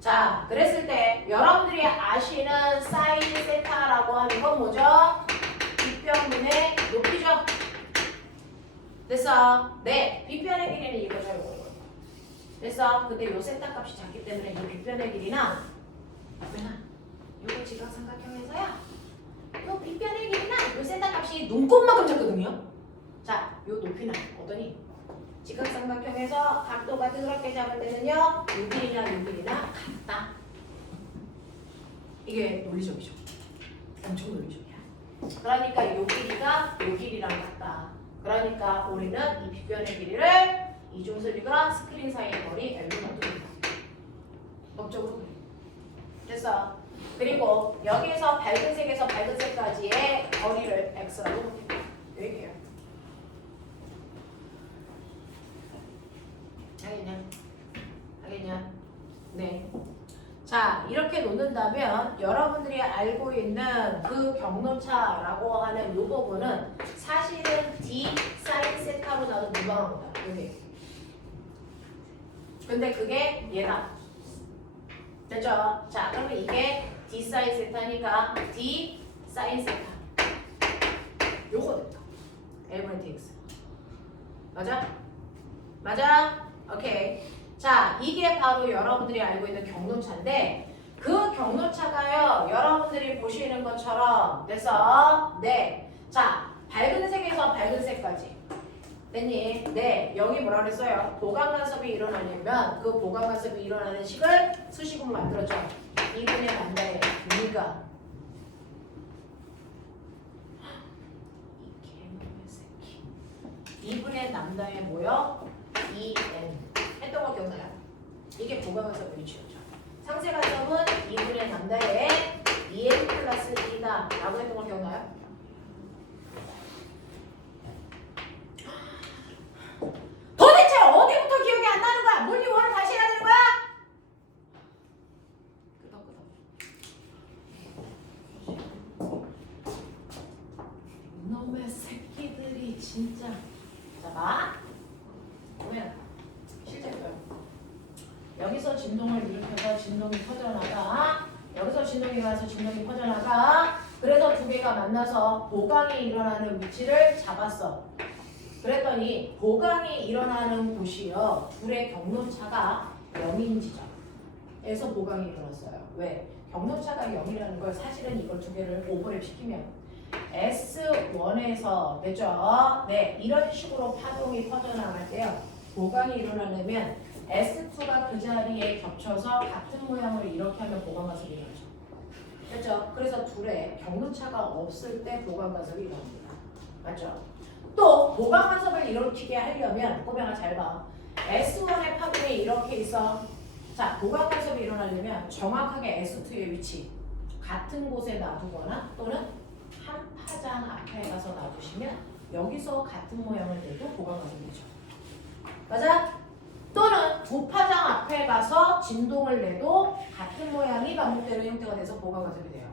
자, 그랬을 때 여러분들이 아시는 사인 세타라고 하는 건 뭐죠? 빗변분의 높이죠? 됐어? 네, 빗변의 길이는 이거죠, 이거. 됐어? 근데 요 세타 값이 작기 때문에 이 빗변의 길이나 요게 직각삼각형에서야 요 빗변의 길이나 요 세타 값이 눈곱만큼 작거든요? 자, 요 높이는 어떠니? 직각삼각형에서 각도가 드럽게 잡을 때는요, 요 길이나 요 길이나 같다. 이게 논리적이죠. 엄청 논리적이야. 그러니까 요 길이가 요 길이랑 같다. 그러니까 우리는 이 빗변의 길이를 이중슬릿과 스크린 사이의 거리 L로 놔둡니다. 법적으로 그래. 됐어. 그리고 여기에서 밝은색에서 밝은색까지의 거리를 X라고 봅니다. 여기에요. 알겠냐? 알겠냐? 네. 자, 이렇게 놓는다면 여러분들이 알고 있는 그 경로차라고 하는 이 부분은 사실은 D 사인 세타로 나도 무방한 거다. 여기. 근데 그게 얘다. 됐죠? 자, 그러면 이게 D 사인 세타니까 D 사인 세타. 요거 됐다. L분의 DX. 맞아? 맞아? 오케이. 자, 이게 바로 여러분들이 알고 있는 경로차인데 그 경로차가요, 여러분들이 보시는 것처럼 그래서 네. 자, 밝은 색에서 밝은 색까지. 됐니? 네. 여기 뭐라 그랬어요? 보강간섭이 일어나려면 그 보강간섭이 일어나는 식을 수식으로 만들었죠. 2분의 란다의 V가 이 개놈의 새끼 2분의 람다의 뭐요? 2n 했던 거 기억나요? 이게 보강간섭의 위치였죠. 상세간섭은 2분의 람다의 2n 플러스 2다 라고 했던 거 기억나요? 도대체 어디부터 기억이 안 나는 거야? 물리 원을 다시 해야 되는 거야? 끄덕끄덕. 이놈의 새끼들이 진짜. 자, 봐. 보면 실제로요. 여기서 진동을 일으켜서 진동이 퍼져나가. 여기서 진동이 일어나서 진동이 퍼져나가. 그래서 두 개가 만나서 보강이 일어나는 위치를 잡았어. 그랬더니 보강이 일어나는 곳이요. 둘의 경로차가 0인 지점에서 보강이 일어났어요. 왜? 경로차가 0이라는 걸 사실은 이걸 두 개를 오버랩 시키면 S1에서 됐죠? 네, 이런 식으로 파동이 퍼져나갈 때요. 보강이 일어나려면 S2가 그 자리에 겹쳐서 같은 모양을 이렇게 하면 보강간섭이 일어나죠. 됐죠? 그래서 둘의 경로차가 없을 때 보강간섭이 일어납니다. 맞죠? 또 보강간섭을 일으키게 하려면 꼬맹아 잘 봐. S1의 파동이 이렇게 있어. 자, 보강간섭이 일어나려면 정확하게 S2의 위치 같은 곳에 놔두거나 또는 한 파장 앞에 가서 놔두시면 여기서 같은 모양을 내도 보강간섭이 되죠. 맞아? 또는 두 파장 앞에 가서 진동을 내도 같은 모양이 반복되는 형태가 돼서 보강간섭이 돼요.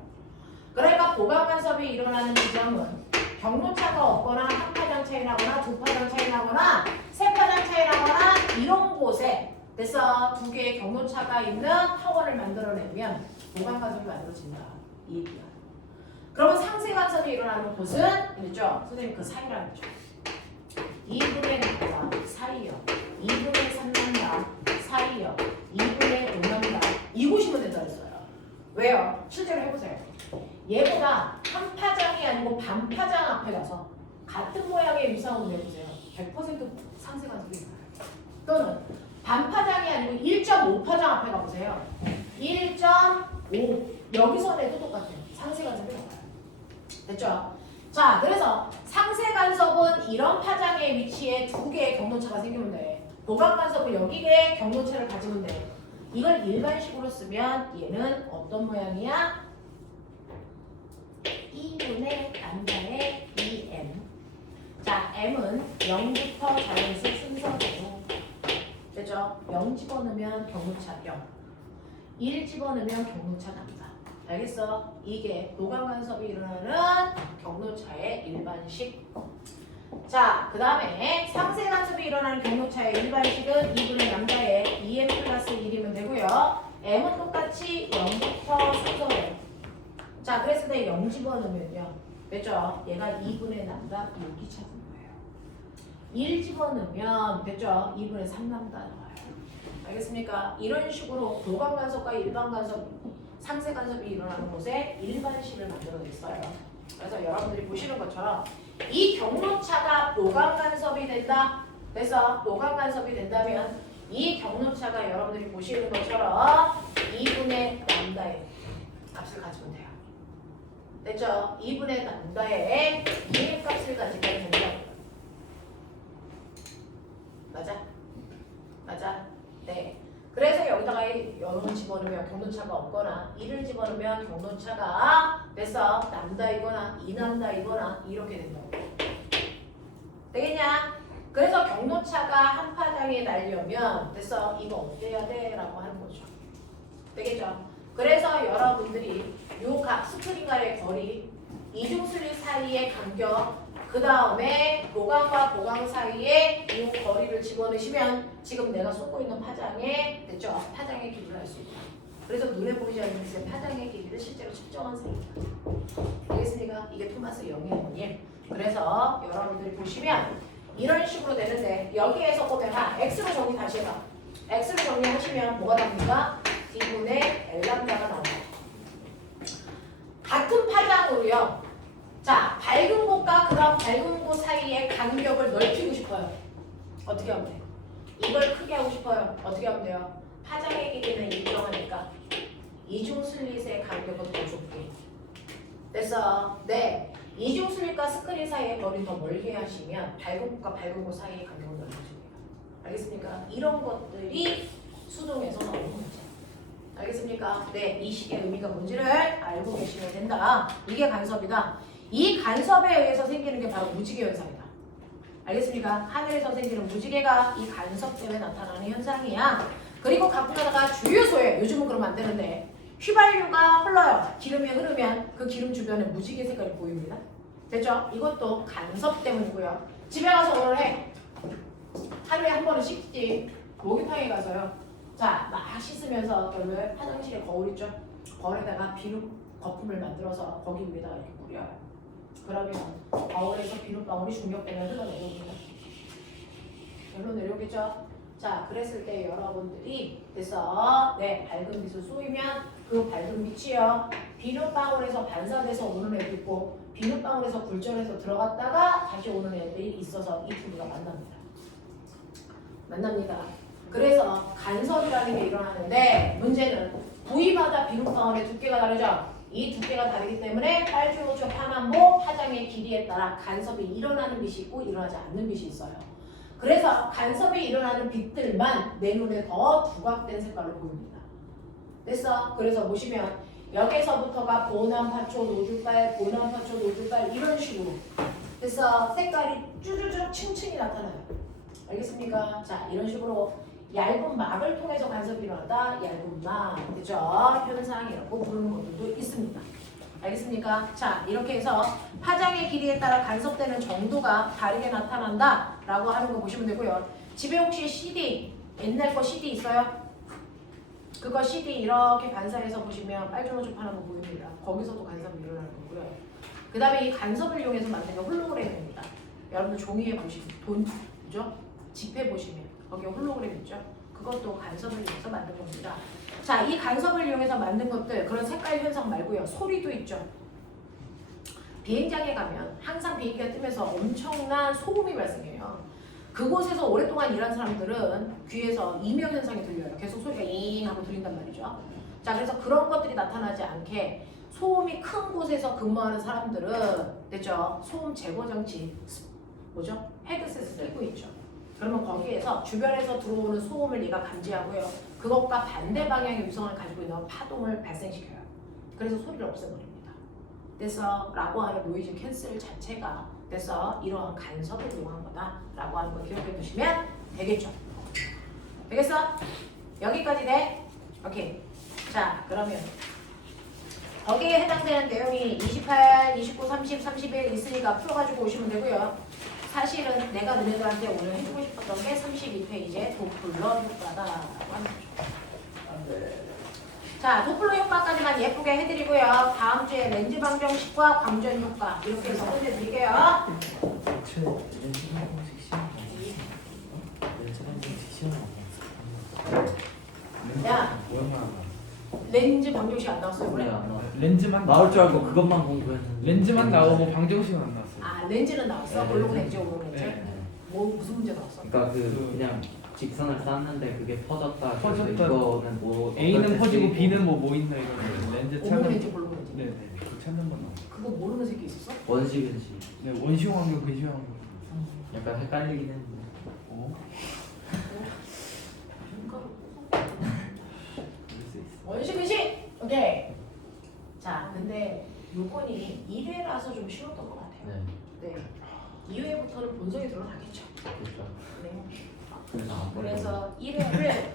그러니까 보강간섭이 일어나는 지점은 경로차가 없거나 한 파장 차이 나거나 두 파장 차이 나거나 세 파장 차이 나거나 이런 곳에 그래서 두 개의 경로차가 있는 타원을 만들어내면 보강간섭이 만들어진다. 이 얘기야. 그러면 상세간섭이 일어나는 곳은 그렇죠? 선생님 그 사이라는 거죠. 2분의 남다 사이요. 2분의 3남다 사이요. 2분의 5남다 이곳이면 된다 그랬어요. 왜요? 실제로 해보세요. 얘보다 한 파장이 아니고 반 파장 앞에 가서 같은 모양의 위상으로 내보세요. 100% 상세간섭이 일어나요. 또는 반 파장이 아니고 1.5파장 앞에 가보세요. 1.5 여기서 내도 똑같아요. 상세간섭이 일어나요. 됐죠? 자, 그래서 상세간섭은 이런 파장의 위치에 두 개의 경로차가 생기면 돼. 보강간섭은 여기에 경로차를 가지면 돼. 이걸 일반식으로 쓰면 얘는 어떤 모양이야? 2분의 람다의 2m. 자, m은 0부터 자연수 순서대로. 됐죠? 0 집어넣으면 경로차 0. 1 집어넣으면 경로차 남다. 알겠어? 이게 보강간섭이 일어나는 경로차의 일반식. 자, 그 다음에 상세간섭이 일어나는 경로차의 일반식은 2분의 람다의 2m 플러스 1이면 되고요. m은 똑같이 0부터 순서대로. 자, 그랬을 때 0 집어넣으면요. 됐죠? 얘가 2분의 람다 여기 찾은 거예요. 1 집어넣으면 됐죠? 2분의 3람다 나와요. 알겠습니까? 이런 식으로 보강간섭과 일반간섭, 상세간섭이 일어나는 곳에 일반식을 만들어냈어요. 그래서 여러분들이 보시는 것처럼 이 경로차가 보강간섭이 된다. 그래서 보강간섭이 된다면 이 경로차가 여러분들이 보시는 것처럼 2분의 람다의 값을 가지면 돼요. 됐죠? 2분의 람다의 2의 값을 가지면 된다. 맞아? 맞아? 네. 그래서 여기다가 0을 집어넣으면 경로차가 없거나 1을 집어넣으면 경로차가 됐어? 람다이거나 2람다이거나 이렇게 된다고. 되겠냐? 그래서 경로차가 한 파장에 날려면 됐어? 이거 어때야 돼? 라고 하는 거죠. 되겠죠? 그래서 여러분들이 요 스프링과의 거리, 이중슬립 사이의 간격, 그 다음에 보강과 보강 사이에 이 거리를 집어넣으시면 지금 내가 쏟고 있는 파장에 됐죠? 파장의 길이를 알 수 있다. 그래서 눈에 보이지 않는 그 파장의 길이를 실제로 측정한 셈이다. 알겠습니까? 이게 토마스 영의 원인. 그래서 여러분들이 보시면 이런 식으로 되는데 여기에서 보면 x로 정리 다시 해봐. x로 정리하시면 뭐가 나옵니까? d분의 lambda가 나옵니다. 같은 파장으로요. 자, 밝은 곳과 그 다음 밝은 곳 사이의 간격을 넓히고 싶어요. 어떻게 하면 돼요? 이걸 크게 하고 싶어요. 어떻게 하면 돼요? 파장의 길이는 일정하니까 이중슬릿의 간격은 더 좁게. 됐어? 네. 이중슬릿과 스크린 사이의 거리 더 멀게 하시면 밝은 곳과 밝은 곳 사이의 간격을 넓혀줍니다. 알겠습니까? 이런 것들이 수동에서 나오는 거죠. 알겠습니까? 네. 이 식의 의미가 뭔지를 알고 계시면 된다. 이게 간섭이다. 이 간섭에 의해서 생기는 게 바로 무지개 현상이다. 알겠습니까? 하늘에서 생기는 무지개가 이 간섭 때문에 나타나는 현상이야. 그리고 가끔가다가 주유소에 요즘은 그러면 안 되는데 휘발유가 흘러요. 기름이 흐르면 그 기름 주변에 무지개 색깔이 보입니다. 됐죠? 이것도 간섭 때문이고요. 집에 가서 오늘 해. 하루에 한 번은 씻지. 목욕탕에 가서요. 자, 막 씻으면서 결국에 화장실에 거울 있죠? 거울에다가 비누 거품을 만들어서 거기 위에다가 이렇게 뿌려요. 그러면 거울에서 비눗방울이 중력되면 흘러내려옵니다. 별로 내려오겠죠? 자, 그랬을 때 여러분들이 그래서 밝은 빛을 쏘이면 그 밝은 빛이요 비눗방울에서 반사돼서 오는 애도 있고 비눗방울에서 굴절해서 들어갔다가 다시 오는 애들이 있어서 이 두 개가 만납니다. 그래서 간섭이라는 게 일어나는데 문제는 부위마다 비눗방울의 두께가 다르죠? 이 두께가 다르기 때문에 빨주노초 파남보 파장의 길이에 따라 간섭이 일어나는 빛이 있고 일어나지 않는 빛이 있어요. 그래서 간섭이 일어나는 빛들만 내 눈에 더 부각된 색깔로 보입니다. 됐어? 그래서 보시면 여기서부터가 보남파초 노줄발, 보남파초 노줄발 이런 식으로 됐어? 색깔이 쭈쭈쭈 층층이 나타나요. 알겠습니까? 자, 이런 식으로 얇은 막을 통해서 간섭이 일어난다. 얇은 막, 그죠? 현상이라고 부르는 것들도 있습니다. 알겠습니까? 자, 이렇게 해서 파장의 길이에 따라 간섭되는 정도가 다르게 나타난다 라고 하는 거 보시면 되고요. 집에 혹시 CD, 옛날 거 CD 있어요? 그거 CD 이렇게 반사해서 보시면 빨주노초파는 거 보입니다. 거기서도 간섭이 일어나는 거고요. 그 다음에 이 간섭을 이용해서 만든 게 홀로그램입니다. 여러분들 종이에 보시면 그죠? 지폐 보시면 거기에 홀로그램 있죠? 그것도 간섭을 이용해서 만든 겁니다. 자, 이 간섭을 이용해서 만든 것들, 그런 색깔 현상 말고요. 소리도 있죠. 비행장에 가면 항상 비행기가 뜨면서 엄청난 소음이 발생해요. 그곳에서 오랫동안 일한 사람들은 귀에서 이명 현상이 들려요. 계속 소리가 잉 하고 들린단 말이죠. 자, 그래서 그런 것들이 나타나지 않게 소음이 큰 곳에서 근무하는 사람들은 됐죠? 소음 제거 장치 뭐죠? 헤드셋을 끼고 있죠. 그러면 거기에서 주변에서 들어오는 소음을 얘가 감지하고요. 그것과 반대 방향의 위성을 가지고 있는 파동을 발생시켜요. 그래서 소리를 없애버립니다. 그래서 라고 하는 노이즈 캔슬 자체가 그래서 이러한 간섭을 이용한 거다라고 하는 걸 기억해 두시면 되겠죠. 되겠어? 여기까지 돼? 오케이. 자, 그러면 거기에 해당되는 내용이 28, 29, 30, 31 있으니까 풀어가지고 오시면 되고요. 사실은 내가 너네들한테 오늘 해주고 싶었던 게 32페이지의 도플러 효과다라고 하는 거죠. 자, 도플러 효과까지만 예쁘게 해드리고요. 다음 주에 렌즈 방정식과 광전 효과 이렇게 해서 끝내드릴게요. 야, 렌즈 방정식 안 나왔어요? 그래? 렌즈만 나올 줄 알고 그것만 공부했는데 렌즈만 나오고 방정식은 안 나왔어요. 아, 렌즈는 나왔어? 네, 볼록 렌즈. 렌즈, 오록 렌즈? 네. 뭐 무슨 문제 나왔어? 그러니까 그냥 직선을 쌌는데 그게 퍼졌다. 그래서 퍼졌다. 이거는 뭐 A는 어떨 때 퍼지고 쓰이고. B는 뭐 있나 이런 렌즈 오록 찾는. 렌즈, 볼록 렌즈. 네네. 그 찾는 건 나오고. 그거 모르는 새끼 있었어? 원시근시 네, 원시용 환경, 근시용 환경. 약간 헷갈리긴 했는데 어? 그럴 수 있어. 원시근시! 오케이. 자, 근데 요건이 1회라서 좀 쉬웠던 것 같아요. 네, 네. 2회부터는 본성이 드러나겠죠. 그렇죠. 네. 그래서 안 보여요. 그래서 1회를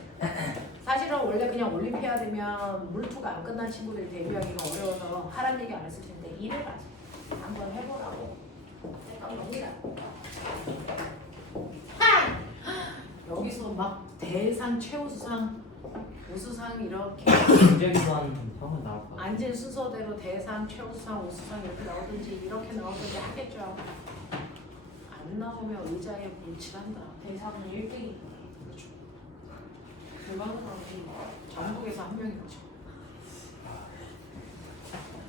사실은 원래 그냥 올림피아 되면 물투가 안 끝난 친구들이 데뷔하기가 어려워서 하란 얘기 안 했을 텐데 이래가지 한번 해보라고 생각합니다. 여기서 막 대상, 최우수상, 우수상 이렇게 문제기만 하면 나올 것 같아. 앉은 순서대로 대상, 최우수상, 우수상 이렇게 나오든지 이렇게 나오든지 하겠죠. 안 나오면 의자에 물칠한다. 대상은 1등이 그렇죠. 대박은 전국에서 한 명이죠.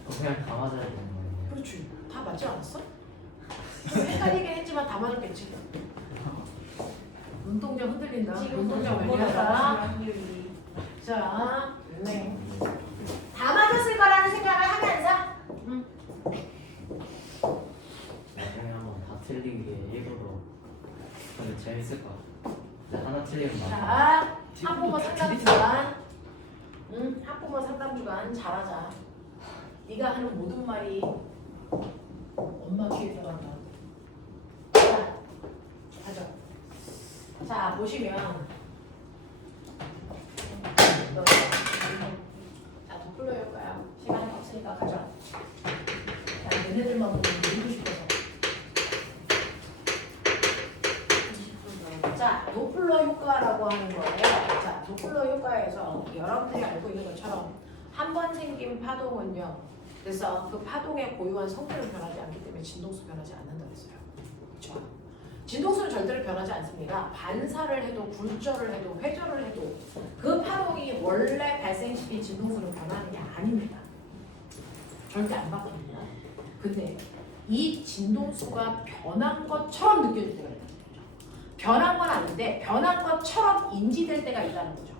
그냥 다 맞아야 되는 거예요. 그렇지. 다 맞지 않았어? 헷갈리긴 했지만 다 맞았겠지. 눈동자 흔들린다. 눈동자 올려라. 확률이 자, 네. 다 맞았을 거라는 생각을 하면서 나중에 한번 다 틀리게 일부러. 근데 재밌을 것 같아. 근데 하나 틀리면 맞아. 자, 학부모 상담주간 학부모 상담주간 잘하자. 네가 하는 모든 말이 엄마 귀에 들어간다. 자, 가자. 자, 보시면 자, 도플러 효과야. 시간이 없으니까 가자. 자, 얘네들만 보면 놀고 싶어서. 자, 도플러 효과라고 하는 거예요. 자, 도플러 효과에서 여러분들이 알고 있는 것처럼 한 번 생긴 파동은요. 그래서 그 파동의 고유한 성질은 변하지 않기 때문에 진동수 변하지 않는다 그랬어요. 그렇죠? 진동수는 절대로 변하지 않습니다. 반사를 해도 굴절을 해도 회절을 해도 그 파동이 원래 발생시킨 진동수는 변하는 게 아닙니다. 절대 안 바뀝니다. 근데 이 진동수가 변한 것처럼 느껴질 때가 있다. 변한 건 아닌데 변한 것처럼 인지될 때가 있다는 거죠.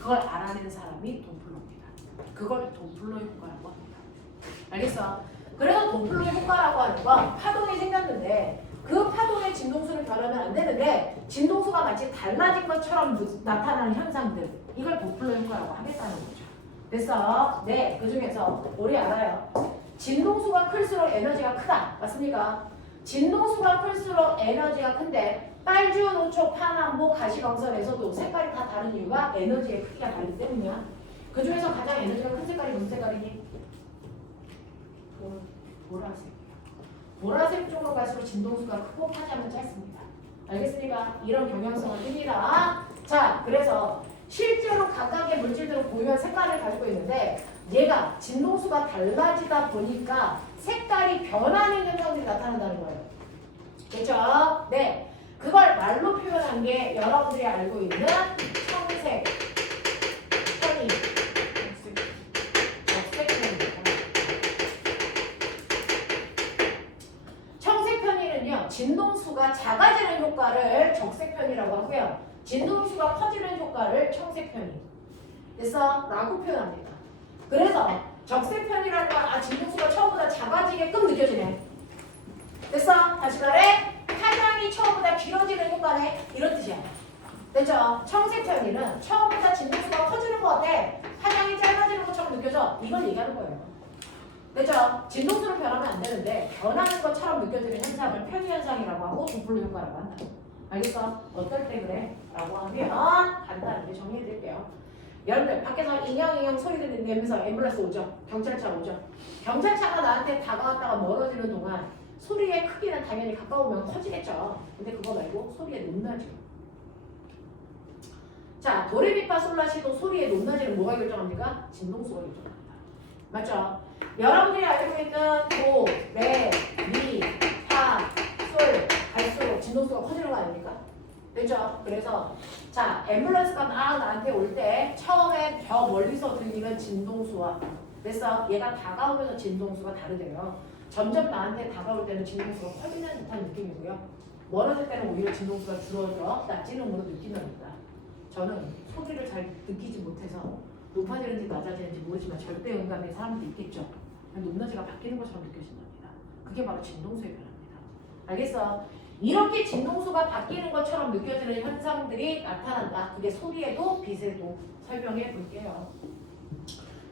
그걸 알아낸 사람이 도플러입니다. 그걸 도플러 효과라고 합니다. 알겠어? 그래서 도플러 효과라고 하는 건 파동이 생겼는데 그 파동의 진동수는 변하면 안 되는데 진동수가 마치 달라진 것처럼 나타나는 현상들 이걸 도플러 효과라고 하겠다는 거죠. 됐어? 네, 그 중에서 우리 알아요. 진동수가 클수록 에너지가 크다. 맞습니까? 진동수가 클수록 에너지가 큰데 빨주, 노초, 파남보, 가시광선에서도 색깔이 다 다른 이유가 에너지의 크기가 다르기 때문이야. 그 중에서 가장 에너지가 큰 색깔이 무슨 색깔이니? 보라색이야. 보라색 쪽으로 갈수록 진동수가 크고 파장은 짧습니다. 알겠습니까? 이런 경향성을 띱니다. 자, 그래서 실제로 각각의 물질들은 고유한 색깔을 가지고 있는데 얘가 진동수가 달라지다 보니까 색깔이 변하는 현상들이 나타난다는 거예요. 그렇죠? 네. 그걸 말로 표현한 게 여러분들이 알고 있는 청색 편이 적색 편입니다. 청색 편이는요 진동수가 작아지는 효과를 적색 편이라고 하고요 진동수가 커지는 효과를 청색 편이 그래서 라고 표현합니다. 그래서 적색 편이라는 건 진동수가 처음보다 작아지게끔 느껴지네. 됐어? 다시 말해 파장이 처음보다 길어지는 효과네 이런 뜻이야. 됐죠? 청색 편이는 처음보다 진동수가 커지는 것 같아. 파장이 짧아지는 것처럼 느껴져. 이걸 얘기하는 거예요. 됐죠? 진동수는 변하면 안 되는데 변하는 것처럼 느껴지는 현상을 편의 현상이라고 하고 도플러 효과라고 한다. 알겠어? 어떨 때 그래? 라고 하면 간단하게 정리해 드릴게요. 여러분들 밖에서 잉영 소리 내면서 앰뷸런스 오죠? 경찰차 오죠? 경찰차가 나한테 다가왔다가 멀어지는 동안 소리의 크기는 당연히 가까우면 커지겠죠. 근데 그거 말고 소리의 높낮이. 자, 도레미파솔라시도 소리의 높낮이를 뭐가 결정합니까? 진동수가 결정합니다. 맞죠? 여러분들이 알고 있는 도, 레, 미, 파, 솔 갈수록 진동수가 커지는 거 아닙니까? 됐죠? 그래서 자, 앰뷸런스가 막 나한테 올 때 처음에 저 멀리서 들리는 진동수와 그래서 얘가 다가오면서 진동수가 다르대요. 점점 나한테 다가올 때는 진동수가 커지는 듯한 느낌이고요. 멀어질 때는 오히려 진동수가 줄어들어 낮지는 으로 느낀답니다. 저는 소리를 잘 느끼지 못해서 높아지는지 낮아지는지 모르지만 절대 음감의 사람도 있겠죠. 높낮이가 바뀌는 것처럼 느껴진답니다. 그게 바로 진동수의 변화입니다. 알겠어? 이렇게 진동수가 바뀌는 것처럼 느껴지는 현상들이 나타난다. 그게 소리에도 빛에도 설명해 볼게요.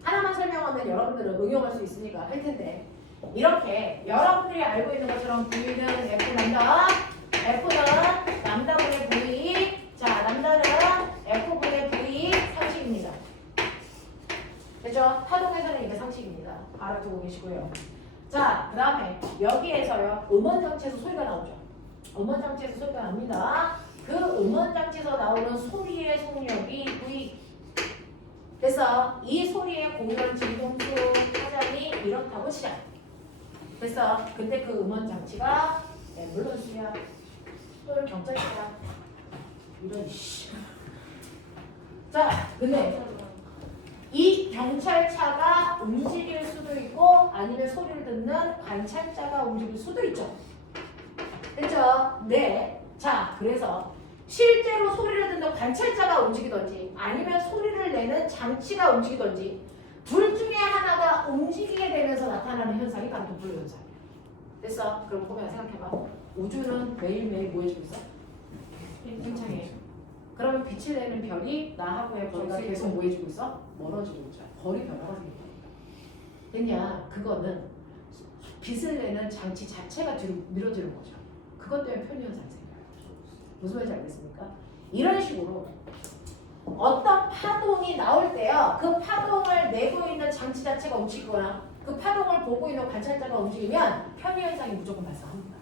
하나만 설명하면 여러분들은 응용할 수 있으니까 할 텐데 이렇게 여러분들이 알고 있는 것처럼 V는 F 람다, F는 람다분의 V, 자 람다는 F분의 V 상식입니다. 알아두고 계시고요. 자, 그 다음에 여기에서요. 음원장치에서 소리가 나오죠. 음원장치에서 소리가 납니다. 그 음원장치에서 나오는 소리의 속력이 V. 그래서 이 소리의 공연 진동수 파장이 이렇다고 치자. 그래서 근데 그 음원장치가 앰뷸런스야. 또는 경찰이야. 이런 씨. 자, 근데 이 경찰차가 움직일 수도 있고 아니면 소리를 듣는 관찰자가 움직일 수도 있죠. 됐죠? 네. 자, 그래서 실제로 소리를 듣는 관찰자가 움직이든지 아니면 소리를 내는 장치가 움직이든지 둘 중에 하나가 움직이게 되면서 나타나는 현상이 바로 도플러 현상이에요. 됐어? 그럼 보면 생각해봐. 우주는 매일매일 뭐 해주고 있어? 팽창해. 그러면 빛을 내는 별이 나하고의 거리가 계속 뭐 해주고 있어? 멀어지고 있죠. 거리 변화가 생긴다. 됐냐? 그거는 빛을 내는 장치 자체가 뒤로 밀어지는 거죠. 그것 때문에 편의현상이 생겨요. 무슨 말인지 알겠습니까? 이런 식으로 어떤 파동이 나올 때요. 그 파동을 내고 있는 장치 자체가 움직이거나 그 파동을 보고 있는 관찰자가 움직이면 편의현상이 무조건 발생합니다.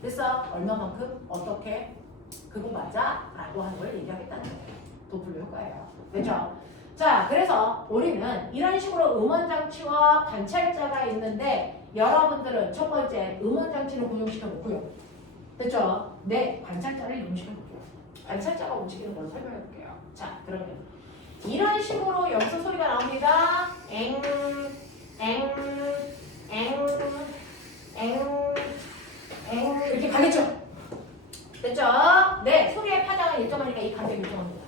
그래서 얼마만큼 어떻게 그거 맞아? 라고 하는 걸 얘기하겠다는 거예요. 도플러 효과예요. 그렇죠? 자, 그래서 우리는 이런 식으로 음원장치와 관찰자가 있는데 여러분들은 첫 번째 음원장치는 고정시켜 놓고요. 됐죠? 네, 관찰자를 이용시켜 놓고요. 관찰자가 움직이는 걸 설명해 볼게요. 자, 그러면 이런 식으로 여기서 소리가 나옵니다. 엥, 엥, 엥, 엥, 엥 이렇게 가겠죠? 됐죠? 네, 소리의 파장은 일정하니까 이 간격이 일정합니다.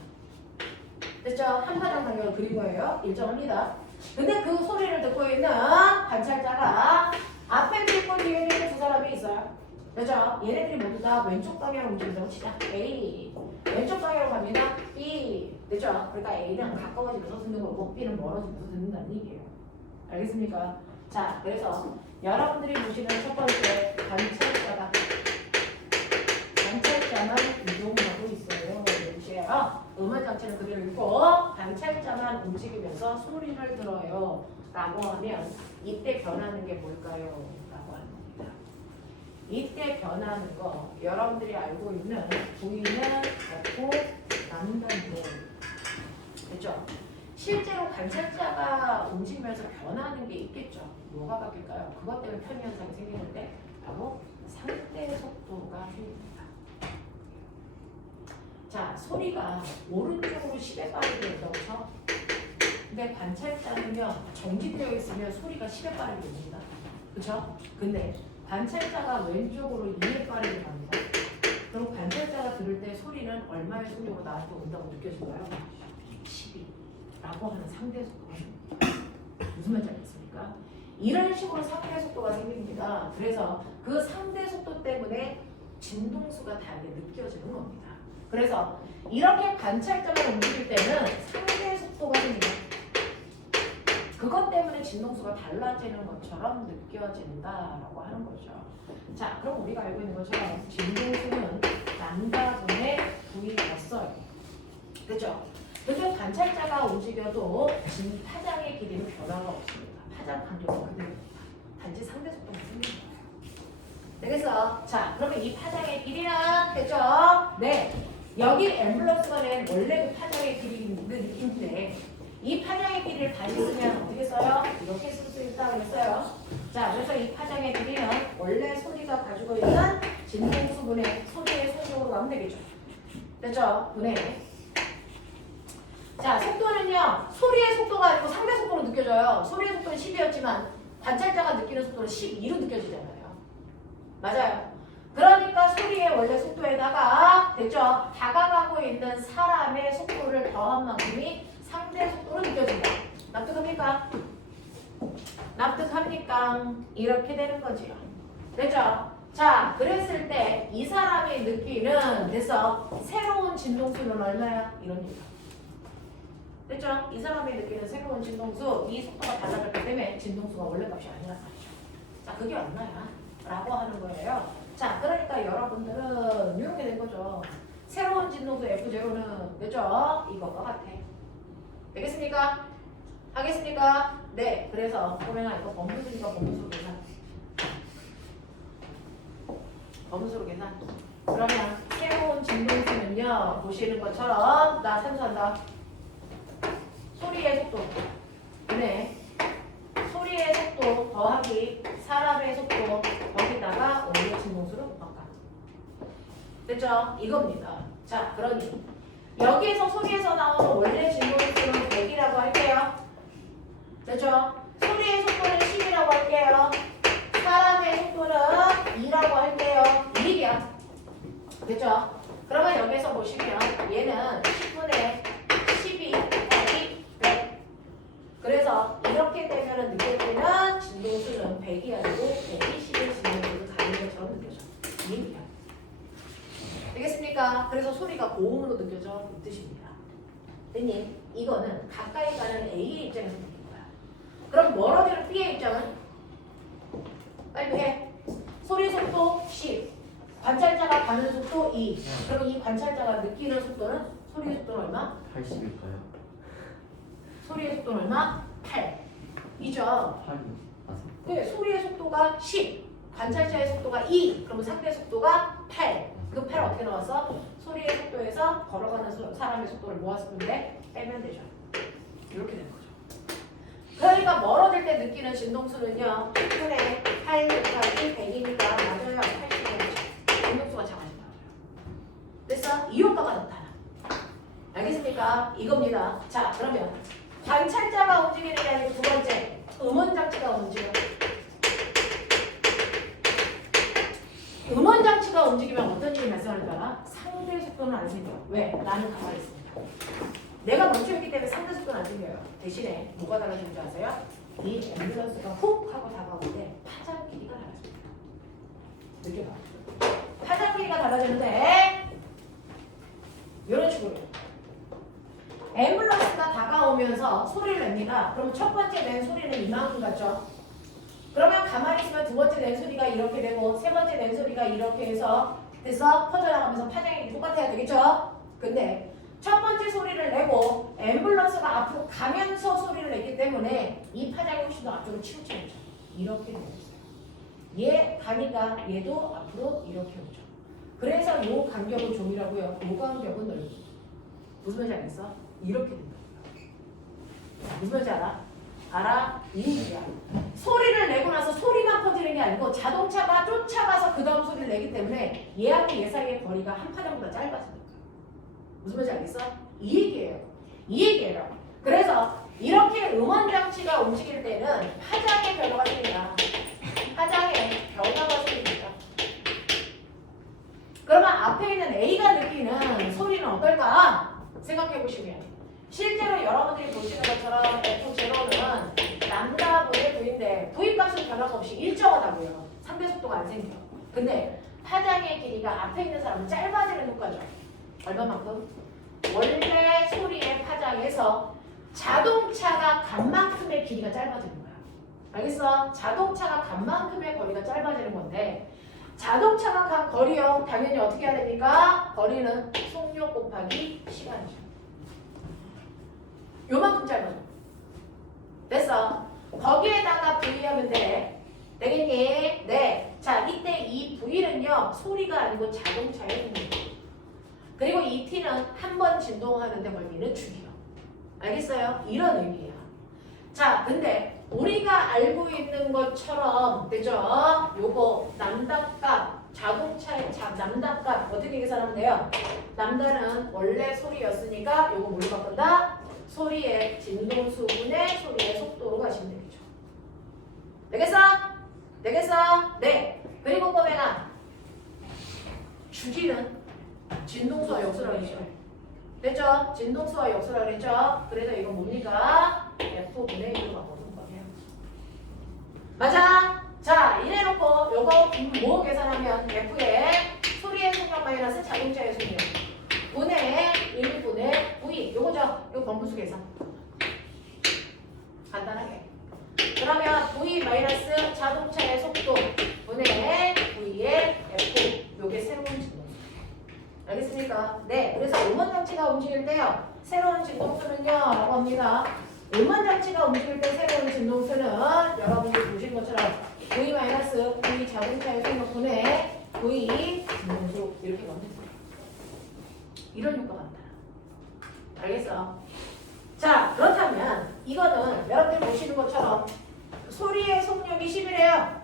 됐죠? 한 파장 간격을 그린 거예요. 일정합니다. 근데 그 소리를 듣고 있는 관찰자가 앞에 있고 뒤에 있는 두 사람이 있어요. 그죠? 얘네들이 모두 다 왼쪽 방향으로 움직인다고 치자. A. 왼쪽 방향으로 갑니다. B. 됐죠? 그러니까 A는 가까워지면서 듣는 거고 B는 멀어지면서 듣는다는 얘기예요. 알겠습니까? 자, 그래서 여러분들이 보시는 첫 번째 관찰자만 이동하고 있어요. 여기에요. 음원 장치는 그대로 있고 관찰자만 움직이면서 소리를 들어요. 라고 하면 이때 변하는 게 뭘까요? 라고 하는 겁니다. 이때 변하는 거 여러분들이 알고 있는 보이는 없고 남는다는 됐죠? 실제로 관찰자가 움직이면서 변하는 게 있겠죠. 뭐가 바뀔까요? 그것 때문에 편의현상이 생기는데 바로 상대 속도가 생깁니다. 자, 소리가 오른쪽으로 10에 빠르게 된다고 쳐. 근데 관찰자는요, 정지되어 있으면 소리가 10에 빠르게 됩니다. 그쵸? 근데 관찰자가 왼쪽으로 2에 빠르게 갑니다. 그럼 관찰자가 들을 때 소리는 얼마의 속력으로 나한테 온다고 느껴질까요? 12 라고 하는 상대 속도가 생깁니다. 무슨 말인지 알겠습니까? 이런 식으로 상대 속도가 생깁니다. 그래서 그 상대 속도 때문에 진동수가 다르게 느껴지는 겁니다. 그래서 이렇게 관찰자가 움직일 때는 상대 속도가 생깁니다. 그것 때문에 진동수가 달라지는 것처럼 느껴진다라고 하는 거죠. 자, 그럼 우리가 알고 있는 것처럼 진동수는 남자분의 V였어요. 그죠? 근데 관찰자가 움직여도 파장의 길이는 변화가 없습니다. 파장 간격은 그대로입니다. 단지 상대 속도가 생기는 거예요. 그래서 자, 그러면 이 파장의 길이는 됐죠? 네. 여기 앰뷸런스가 낸 원래 그 파장의 길이인데 이 파장의 길이를 다시 쓰면 어떻게 써요? 이렇게 쓸 수 있다 그랬어요. 자, 그래서 이 파장의 길이는 원래 소리가 가지고 있는 진동수분의 소리의 속력으로 가면 되겠죠. 됐죠? 분해. 자, 속도는요. 소리의 속도가 아니고 상대 속도로 느껴져요. 소리의 속도는 10이었지만 관찰자가 느끼는 속도는 12로 느껴지잖아요. 맞아요. 그러니까 소리의 원래 속도에다가 됐죠? 다가가고 있는 사람의 속도를 더한 만큼이 상대 속도로 느껴진다. 납득합니까? 납득합니까? 이렇게 되는 거지요. 됐죠? 자, 그랬을 때 이 사람이 느끼는 됐어? 새로운 진동수는 얼마야? 이런 얘기야. 됐죠? 이 사람이 느끼는 새로운 진동수, 이 속도가 달라졌기 때문에 진동수가 원래 값이 아니란 말이죠. 자, 그게 얼마야? 라고 하는 거예요. 자, 그러니까 여러분들은 이렇게 된 거죠. 새로운 진동수 F0는 됐죠? 이것과 같아. 되겠습니까? 하겠습니까? 네. 그래서 보면은 이거 범수니까 범수로 계산. 범수로 계산. 그러면 새로운 진동수는요. 보시는 것처럼 나 산수한다. 소리의 속도. 네. 소리의 속도 더하기 사람의 속도 거기다가 원래 진동수를 곱할까. 됐죠? 이겁니다. 자, 그러니 여기에서 소리에서 나오는 원래 진동수는 100이라고 할게요. 됐죠? 소리의 속도는 10이라고 할게요. 사람의 속도는 2라고 할게요. 1이야. 됐죠? 그러면 여기서 보시면 얘는 10분의 12 곱하기 100. 그래서 이렇게 되면 느껴지는 진동수는 100이 아니고 120의 진동수를 가진 것처럼 느껴져. 이해입니다. 되겠습니까? 그래서 소리가 고음으로 느껴져 이 뜻입니다. 됐니? 이거는 가까이 가는 A의 입장에서 느낀 거야. 그럼 멀어지는 B의 입장은? 빨리 해. 소리 속도 10. 관찰자가 가는 속도 2. 그럼 이 관찰자가 느끼는 속도는 소리의 속도는 얼마? 80일까요? 소리의 속도는 얼마? 8. 이죠? 8이 맞아. 네, 소리의 속도가 10. 관찰자의 속도가 2. 그러면 상대 속도가 8. 그 8 어떻게 나왔어? 소리의 속도에서 걸어가는 사람의 속도를 모았을 건데 빼면 되죠. 이렇게 되는 거죠. 그러니까 멀어질 때 느끼는 진동수는요. 10분의 8 곱하기 100이니까 맞아요. 80이죠. 진동수가 작아진다. 됐어? 이 효과가 나타나. 알겠습니까? 이겁니다. 자, 그러면 관찰자가 움직이는 게 아니고 두 번째 음원장치가 움직여. 음원장치가 움직이면 어떤 일이 발생할까? 상대 속도는 안 생겨. 왜? 나는 가만히 있습니다. 내가 멈춰있기 때문에 상대 속도는 안 생겨요. 대신에 뭐가 달라지는 줄 아세요? 이 앰뷸런스가 훅 하고 다가오는데 파장 길이가 달라집니다. 느껴봐. 파장 길이가 달라지는데 이런 식으로 앰뷸런스가 다가오면서 소리를 냅니다. 그럼 첫 번째 낸 소리는 이만큼 같죠? 그러면 가만히 있으면 두 번째 낸 소리가 이렇게 되고 세 번째 낸 소리가 이렇게 해서 돼서 퍼져나가면서 파장이 똑같아야 되겠죠? 근데 첫 번째 소리를 내고 앰뷸런스가 앞으로 가면서 소리를 냈기 때문에 이 파장이 훨씬 더 앞쪽으로 치우쳐야죠. 이렇게 되고 있어요. 얘 가니까 얘도 앞으로 이렇게 오죠. 그래서 요 간격은 좁이라고요. 요 간격은 넓이. 무슨 말인지 알겠어? 이렇게 된다. 무슨 말인지 알아? 알아? 이 얘기야. 소리를 내고 나서 소리만 퍼지는 게 아니고 자동차가 쫓아가서 그 다음 소리를 내기 때문에 얘하고 얘 사이의 거리가 한 파장보다 짧아지니까. 무슨 말인지 알겠어? 이 얘기예요. 이 얘기예요. 그래서 이렇게 음원장치가 움직일 때는 파장의 변화가 생긴다. 파장의 변화가 생깁니다. 그러면 앞에 있는 A가 느끼는 소리는 어떨까? 생각해 보시면 실제로 여러분들이 보시는 것처럼 F0는 람다분의 V인데 V 값은 변화가 없이 일정하다고요. 상대 속도가 안 생겨. 근데 파장의 길이가 앞에 있는 사람은 짧아지는 효과죠. 얼마만큼? 원래 소리의 파장에서 자동차가 간 만큼의 길이가 짧아지는 거야. 알겠어? 자동차가 간 만큼의 거리가 짧아지는 건데 자동차가 간 거리요. 당연히 어떻게 해야 됩니까? 거리는 속력 곱하기 시간이죠. 요만큼 짧아져. 됐어. 거기에다가 V 하면 돼. 되겠니? 네. 자, 이때 이 V는요. 소리가 아니고 자동차의 속력이에요. 그리고 이 T는 한 번 진동하는데 걸리는 주기요. 알겠어요? 이런 의미예요. 자, 근데 우리가 알고 있는 것처럼 되죠? 요거 람다값, 자동차의 람다값 어떻게 계산하면 돼요? 람다는 원래 소리였으니까 요거 뭘로 바꾼다? 소리의 진동수분의 소리의 속도로 가시면 되겠죠. 되겠어? 되겠어? 네. 그리고 보면은 주기는 진동수와 역수라고 했죠. 됐죠? 진동수와 역수라고 했죠? 그래서 이거 뭡니까? F분의 1로 바꾸는 거예요. 맞아? 자, 이래놓고 요거 뭐 계산하면 F의 소리의 속력 마이너스 자동차의 속력 분의 1분의 V 요거죠? 요거 번분수 계산 간단하게. 그러면 V 마이너스 자동차의 속도 분의 V의 F 요게 새로운 진동수. 알겠습니까? 네. 그래서 음원장치가 움직일 때요. 새로운 진동수는요. 라고 합니다. 음원장치가 움직일 때 새로운 진동수는 여러분들 보신 것처럼 V- V 자동차의 속력분의 V 진동수 이렇게 가면 됩니다. 이런 효과가 나타나. 알겠어? 자, 그렇다면 이거는 여러분들 보시는 것처럼 소리의 속력이 10이래요.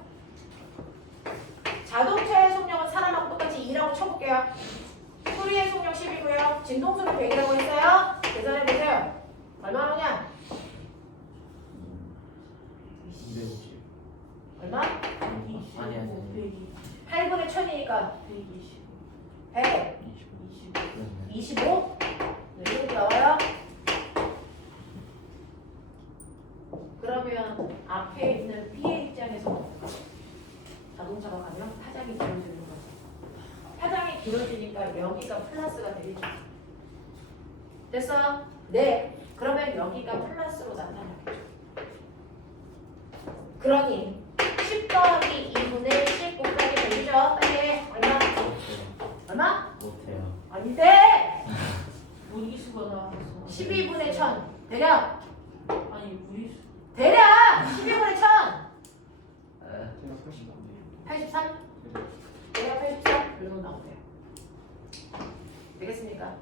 자동차의 속력은 사람하고 똑같이 2라고 쳐볼게요. 소리의 속력 10이고요. 진동수는 100이라고 했어요. 계산해보세요. 얼마 나오냐? 250. 얼마? 아니, 아니. 8분의 1000이니까 120. 100, 20. 그렇네. 25? 네, 이렇게 나와요. 그러면 앞에 있는 B의 입장에서 자동차가 가면 파장이 길어지는 거죠. 파장이 길어지니까 여기가 플러스가 되겠죠. 됐어? 네. 그러면 여기가 플러스로 나타나겠죠. 그러니 10 더하기 2분의 10 곱하기 100이죠. 빨리 해. 얼마? 못해요. 얼마? 못해요. 아닌데! 무리수가 나왔어. 12분의 1000. 대략! 아니 무리수. 대략! 12분의 1000! 에, 83? 대략 83? 이 정도 나오네요. 되겠습니까?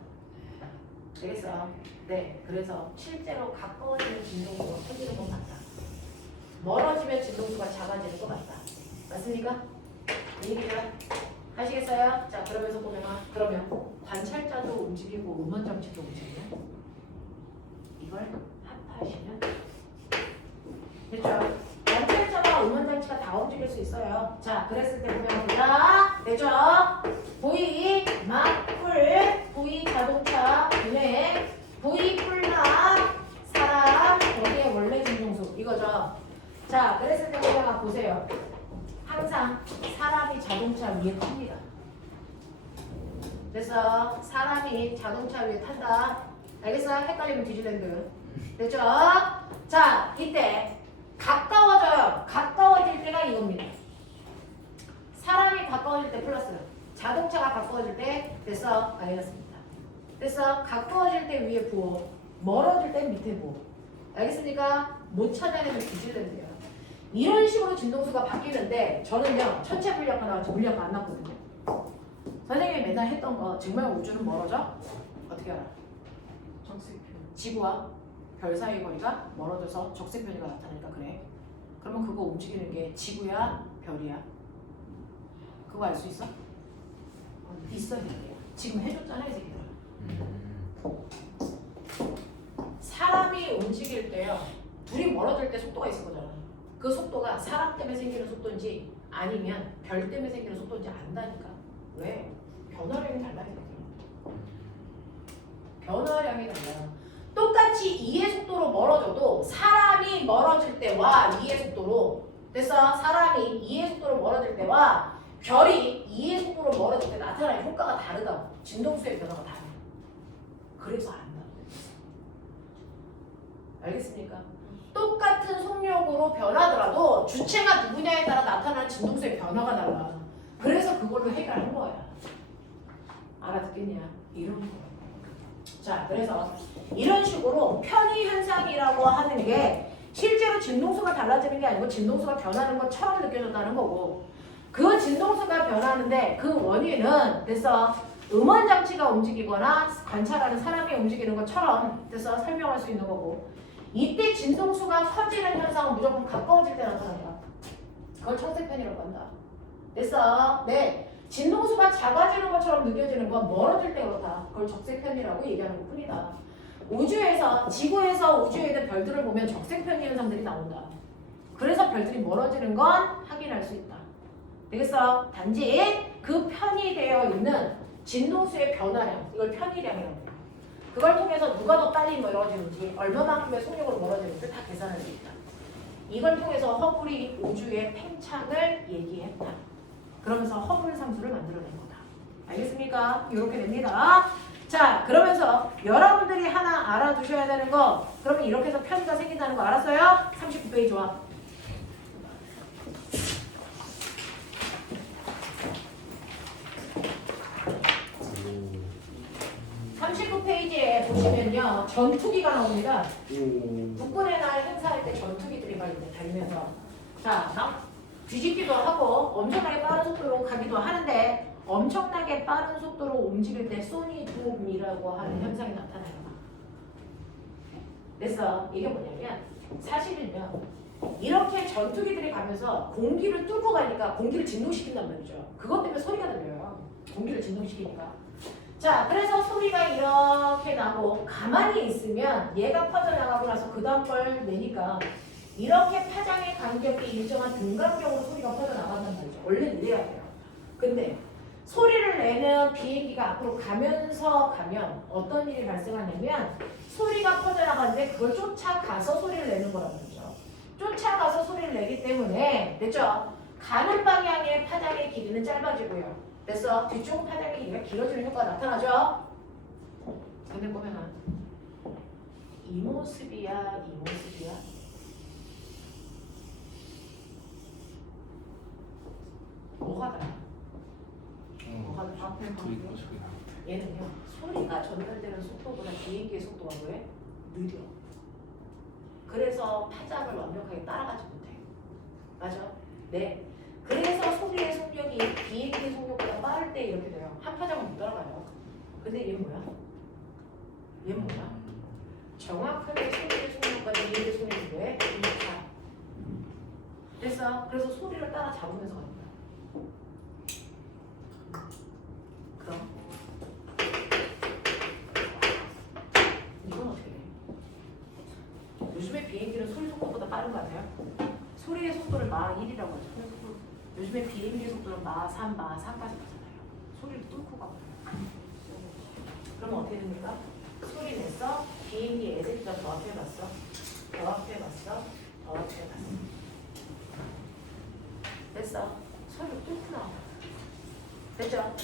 되겠어요? 네. 그래서 실제로 가까워지는 진동수가 커지는 것 같다. 멀어지면 진동수가 작아지는 것 같다. 맞습니까? 이 얘기죠? 하시겠어요? 자, 그러면서 보면 관찰자도 움직이고 음원장치도 움직이면 이걸 합하시면 됐죠? 관찰자와 음원장치가 다 움직일 수 있어요. 자, 그랬을 때 보면 보자. 되죠? V 풀 V 자동차 분해 V 풀만 사람 거기에 원래 진동수 이거죠. 자, 그랬을 때 보세요. 항상 사람이 자동차 위에 탑니다. 그래서 사람이 자동차 위에 탄다. 알겠어? 헷갈리면 디즈랜드. 됐죠? 자, 이때 가까워져요. 가까워질 때가 이겁니다. 사람이 가까워질 때 플러스, 자동차가 가까워질 때 됐어? 마이너스입니다. 됐어? 가까워질 때 위에 부호, 멀어질 때 밑에 부호. 알겠습니까? 못 찾아내면 디즈랜드예요. 이런 식으로 진동수가 바뀌는데 저는요 천체 물리학과 나왔지 물리학과 안 났거든요. 선생님이 맨날 했던 거 정말 우주는 멀어져? 어떻게 알아? 적색표. 지구와 별 사이의 거리가 멀어져서 적색변이가 나타나니까 그래. 그러면 그거 움직이는 게 지구야? 별이야? 그거 알 수 있어? 있어야 돼요. 지금 해줬잖아 이 새끼들. 사람이 움직일 때요 둘이 멀어질 때 속도가 있을 거잖아. 그 속도가 사람 때문에 생기는 속도인지 아니면 별 때문에 생기는 속도인지 안다니까. 왜? 변화량이 달라야 돼. 변화량이 달라요. 똑같이 2의 속도로 멀어져도 사람이 멀어질 때와 2의 속도로 됐어? 사람이 2의 속도로 멀어질 때와 별이 2의 속도로 멀어질 때 나타나는 효과가 다르다고. 진동수의 변화가 다르다. 그래서 안다고. 알겠습니까? 똑같은 속력으로 변하더라도 주체가 누구냐에 따라 나타나는 진동수의 변화가 달라. 그래서 그걸로 해결하는 거야. 알아듣겠냐? 이런 거. 자, 그래서 이런 식으로 편의 현상이라고 하는 게 실제로 진동수가 달라지는 게 아니고 진동수가 변하는 것처럼 느껴졌다는 거고, 그 진동수가 변하는데 그 원인은 됐어? 음원 장치가 움직이거나 관찰하는 사람이 움직이는 것처럼 됐어? 설명할 수 있는 거고, 이때 진동수가 커지는 현상은 무조건 가까워질 때 나타난다. 그걸 청색편이라고 한다. 됐어? 네. 진동수가 작아지는 것처럼 느껴지는 건 멀어질 때 그렇다. 그걸 적색편이라고 얘기하는 것 뿐이다. 우주에서, 지구에서 우주에 있는 별들을 보면 적색편의 현상들이 나온다. 그래서 별들이 멀어지는 건 확인할 수 있다. 되겠어? 단지 그 편이 되어 있는 진동수의 변화량, 이걸 편의량이라고 해요. 그걸 통해서 누가 더 빨리 멀어지는지, 얼마만큼의 속력으로 멀어지는지 다 계산할 수 있다. 이걸 통해서 허블이 우주의 팽창을 얘기했다. 그러면서 허블 상수를 만들어낸 거다. 알겠습니까? 이렇게 됩니다. 자, 그러면서 여러분들이 하나 알아두셔야 되는 거, 그러면 이렇게 해서 편의가 생긴다는 거 알았어요? 39페이지 좋아. 39페이지에 보시면요. 전투기가 나옵니다. 오. 국군의 날 행사할 때 전투기들이 막 이렇게 달리면서 자, 막 뒤집기도 하고 엄청나게 빠른 속도로 가기도 하는데 엄청나게 빠른 속도로 움직일 때 소니붐이라고 하는 현상이 나타나요. 그래서 이게 뭐냐면 사실은요. 이렇게 전투기들이 가면서 공기를 뚫고 가니까 공기를 진동시킨단 말이죠. 그것 때문에 소리가 들려요. 공기를 진동시키니까. 자, 그래서 소리가 이렇게 나고 가만히 있으면 얘가 퍼져나가고 나서 그 다음 걸 내니까 이렇게 파장의 간격이 일정한 등간격으로 소리가 퍼져나간단 말이죠. 원래 이래야 돼요. 근데 소리를 내는 비행기가 앞으로 가면서 가면 어떤 일이 발생하냐면 소리가 퍼져나가는데 그걸 쫓아가서 소리를 내는 거란 말이죠. 쫓아가서 소리를 내기 때문에 됐죠? 가는 방향의 파장의 길이는 짧아지고요. 그래서 뒤쪽 파장의 길이가 길어지는 효과가 나타나죠? 근데 보면은 이 모습이야, 이 모습이야. 뭐가 달라? 뭐가 달라? 앞에 둘이 봐. 거시기 나올 때. 얘는요, 소리가 전달되는 속도보다 비행기의 속도가 왜? 느려. 그래서 파장을 완벽하게 따라가지 못해요. 맞아? 네. 그래서 소리의 속력이 비행기의 속력보다 빠를 때 이렇게 돼요. 한 파장을 못 따라가요. 근데 얘 뭐야? 얘 뭐야? 정확하게 소리의 속력과 비행기의 속력이 왜? 2차. 그래서 소리를 따라 잡으면서 갑니다. 그럼 이건 어떻게 돼? 요즘에 비행기는 소리 속도보다 빠른 거 아세요? 소리의 속도를 마 1이라고 하죠. 요즘에 비행기의 속도는 마 3, 마 4까지 가잖아요. 소리를 뚫고 가거든요. 그러면 어떻게 됩니까? 소리 냈어? 비행기 에세이가 더 앞에 갔어? 더 앞에 갔어? 더 앞에 갔어? 됐어. 소리를 뚫고 나와. 됐죠?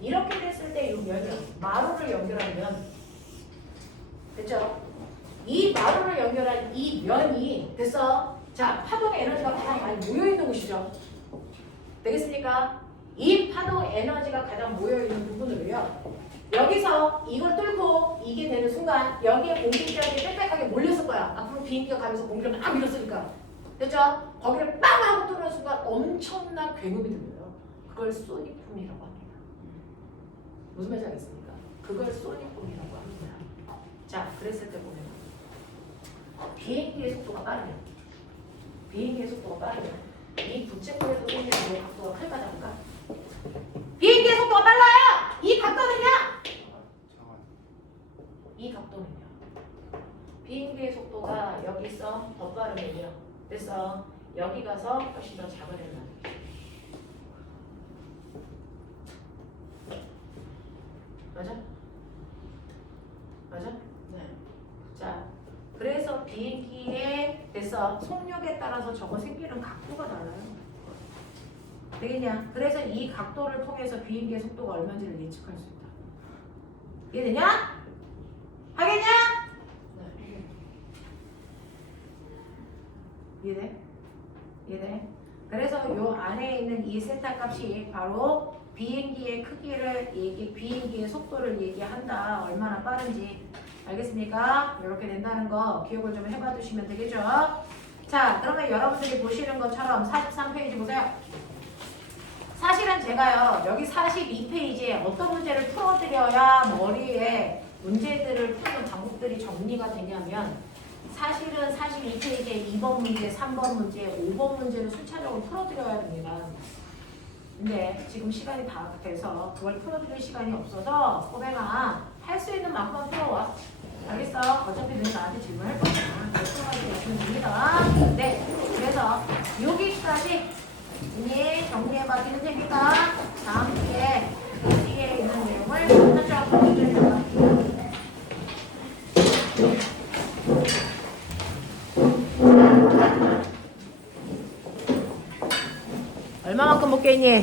이렇게 됐을 때 이 면이요. 마루를 연결하면 됐죠? 이 마루를 연결한 이 면이 됐어? 자, 파동의 에너지가 가장 많이 모여있는 곳이죠. 되겠습니까? 이 파동 에너지가 가장 모여있는 부분으로요. 여기서 이걸 뚫고 이게 되는 순간 여기에 공기력이 빽빽하게 몰렸을 거야. 앞으로 비행기가 가면서 공기를 막 밀었으니까. 됐죠? 거기를 빵 하고 뚫는 순간 엄청난 굉음이 들려요. 그걸 소닉붐이라고 합니다. 무슨 말인지 알겠습니까? 그걸 소닉붐이라고 합니다. 자, 그랬을 때 보면 비행기의 속도가 빠르면 이 부채꼴에서 생기는 이 각도가 클까 작을까? 비행기의 속도가 빨라요! 이 각도는요? 이 각도는요? 비행기의 속도가 여기서 더 빠르면요. 그래서 여기 가서 훨씬 더 작아진다는 거죠. 맞아? 맞아? 네. 자, 그래서 비행기의 됐어 속력에 따라서 저거 생기는 각도가 달라요. 되겠냐? 그래서 이 각도를 통해서 비행기의 속도가 얼마인지를 예측할 수 있다. 이해되냐? 하겠냐? 네. 이해돼? 이해돼? 그래서 요 안에 있는 이 세타 값이 바로 비행기의 크기를 비행기의 속도를 얘기한다. 얼마나 빠른지. 알겠습니까? 이렇게 된다는 거 기억을 좀 해봐 두시면 되겠죠? 자, 그러면 여러분들이 보시는 것처럼 43페이지 보세요. 사실은 제가요, 여기 42페이지에 어떤 문제를 풀어드려야 머리에 문제들을 푸는 방법들이 정리가 되냐면 사실은 42페이지에 2번 문제, 3번 문제, 5번 문제를 순차적으로 풀어드려야 됩니다. 근데 지금 시간이 다 돼서 그걸 풀어드릴 시간이 없어서 꼬맹아 할 수 있는 만큼만 풀어와. 알겠어? 어차피 너희 나한테 질문할 거니까 풀어가지고 오시면 됩니다. 네, 그래서 여기까지 이제 정리해봐 드릴 테니까 다음 주에 뒤에 있는 내용을 살짝 보여드립니다. 얼마만큼 못 깼니?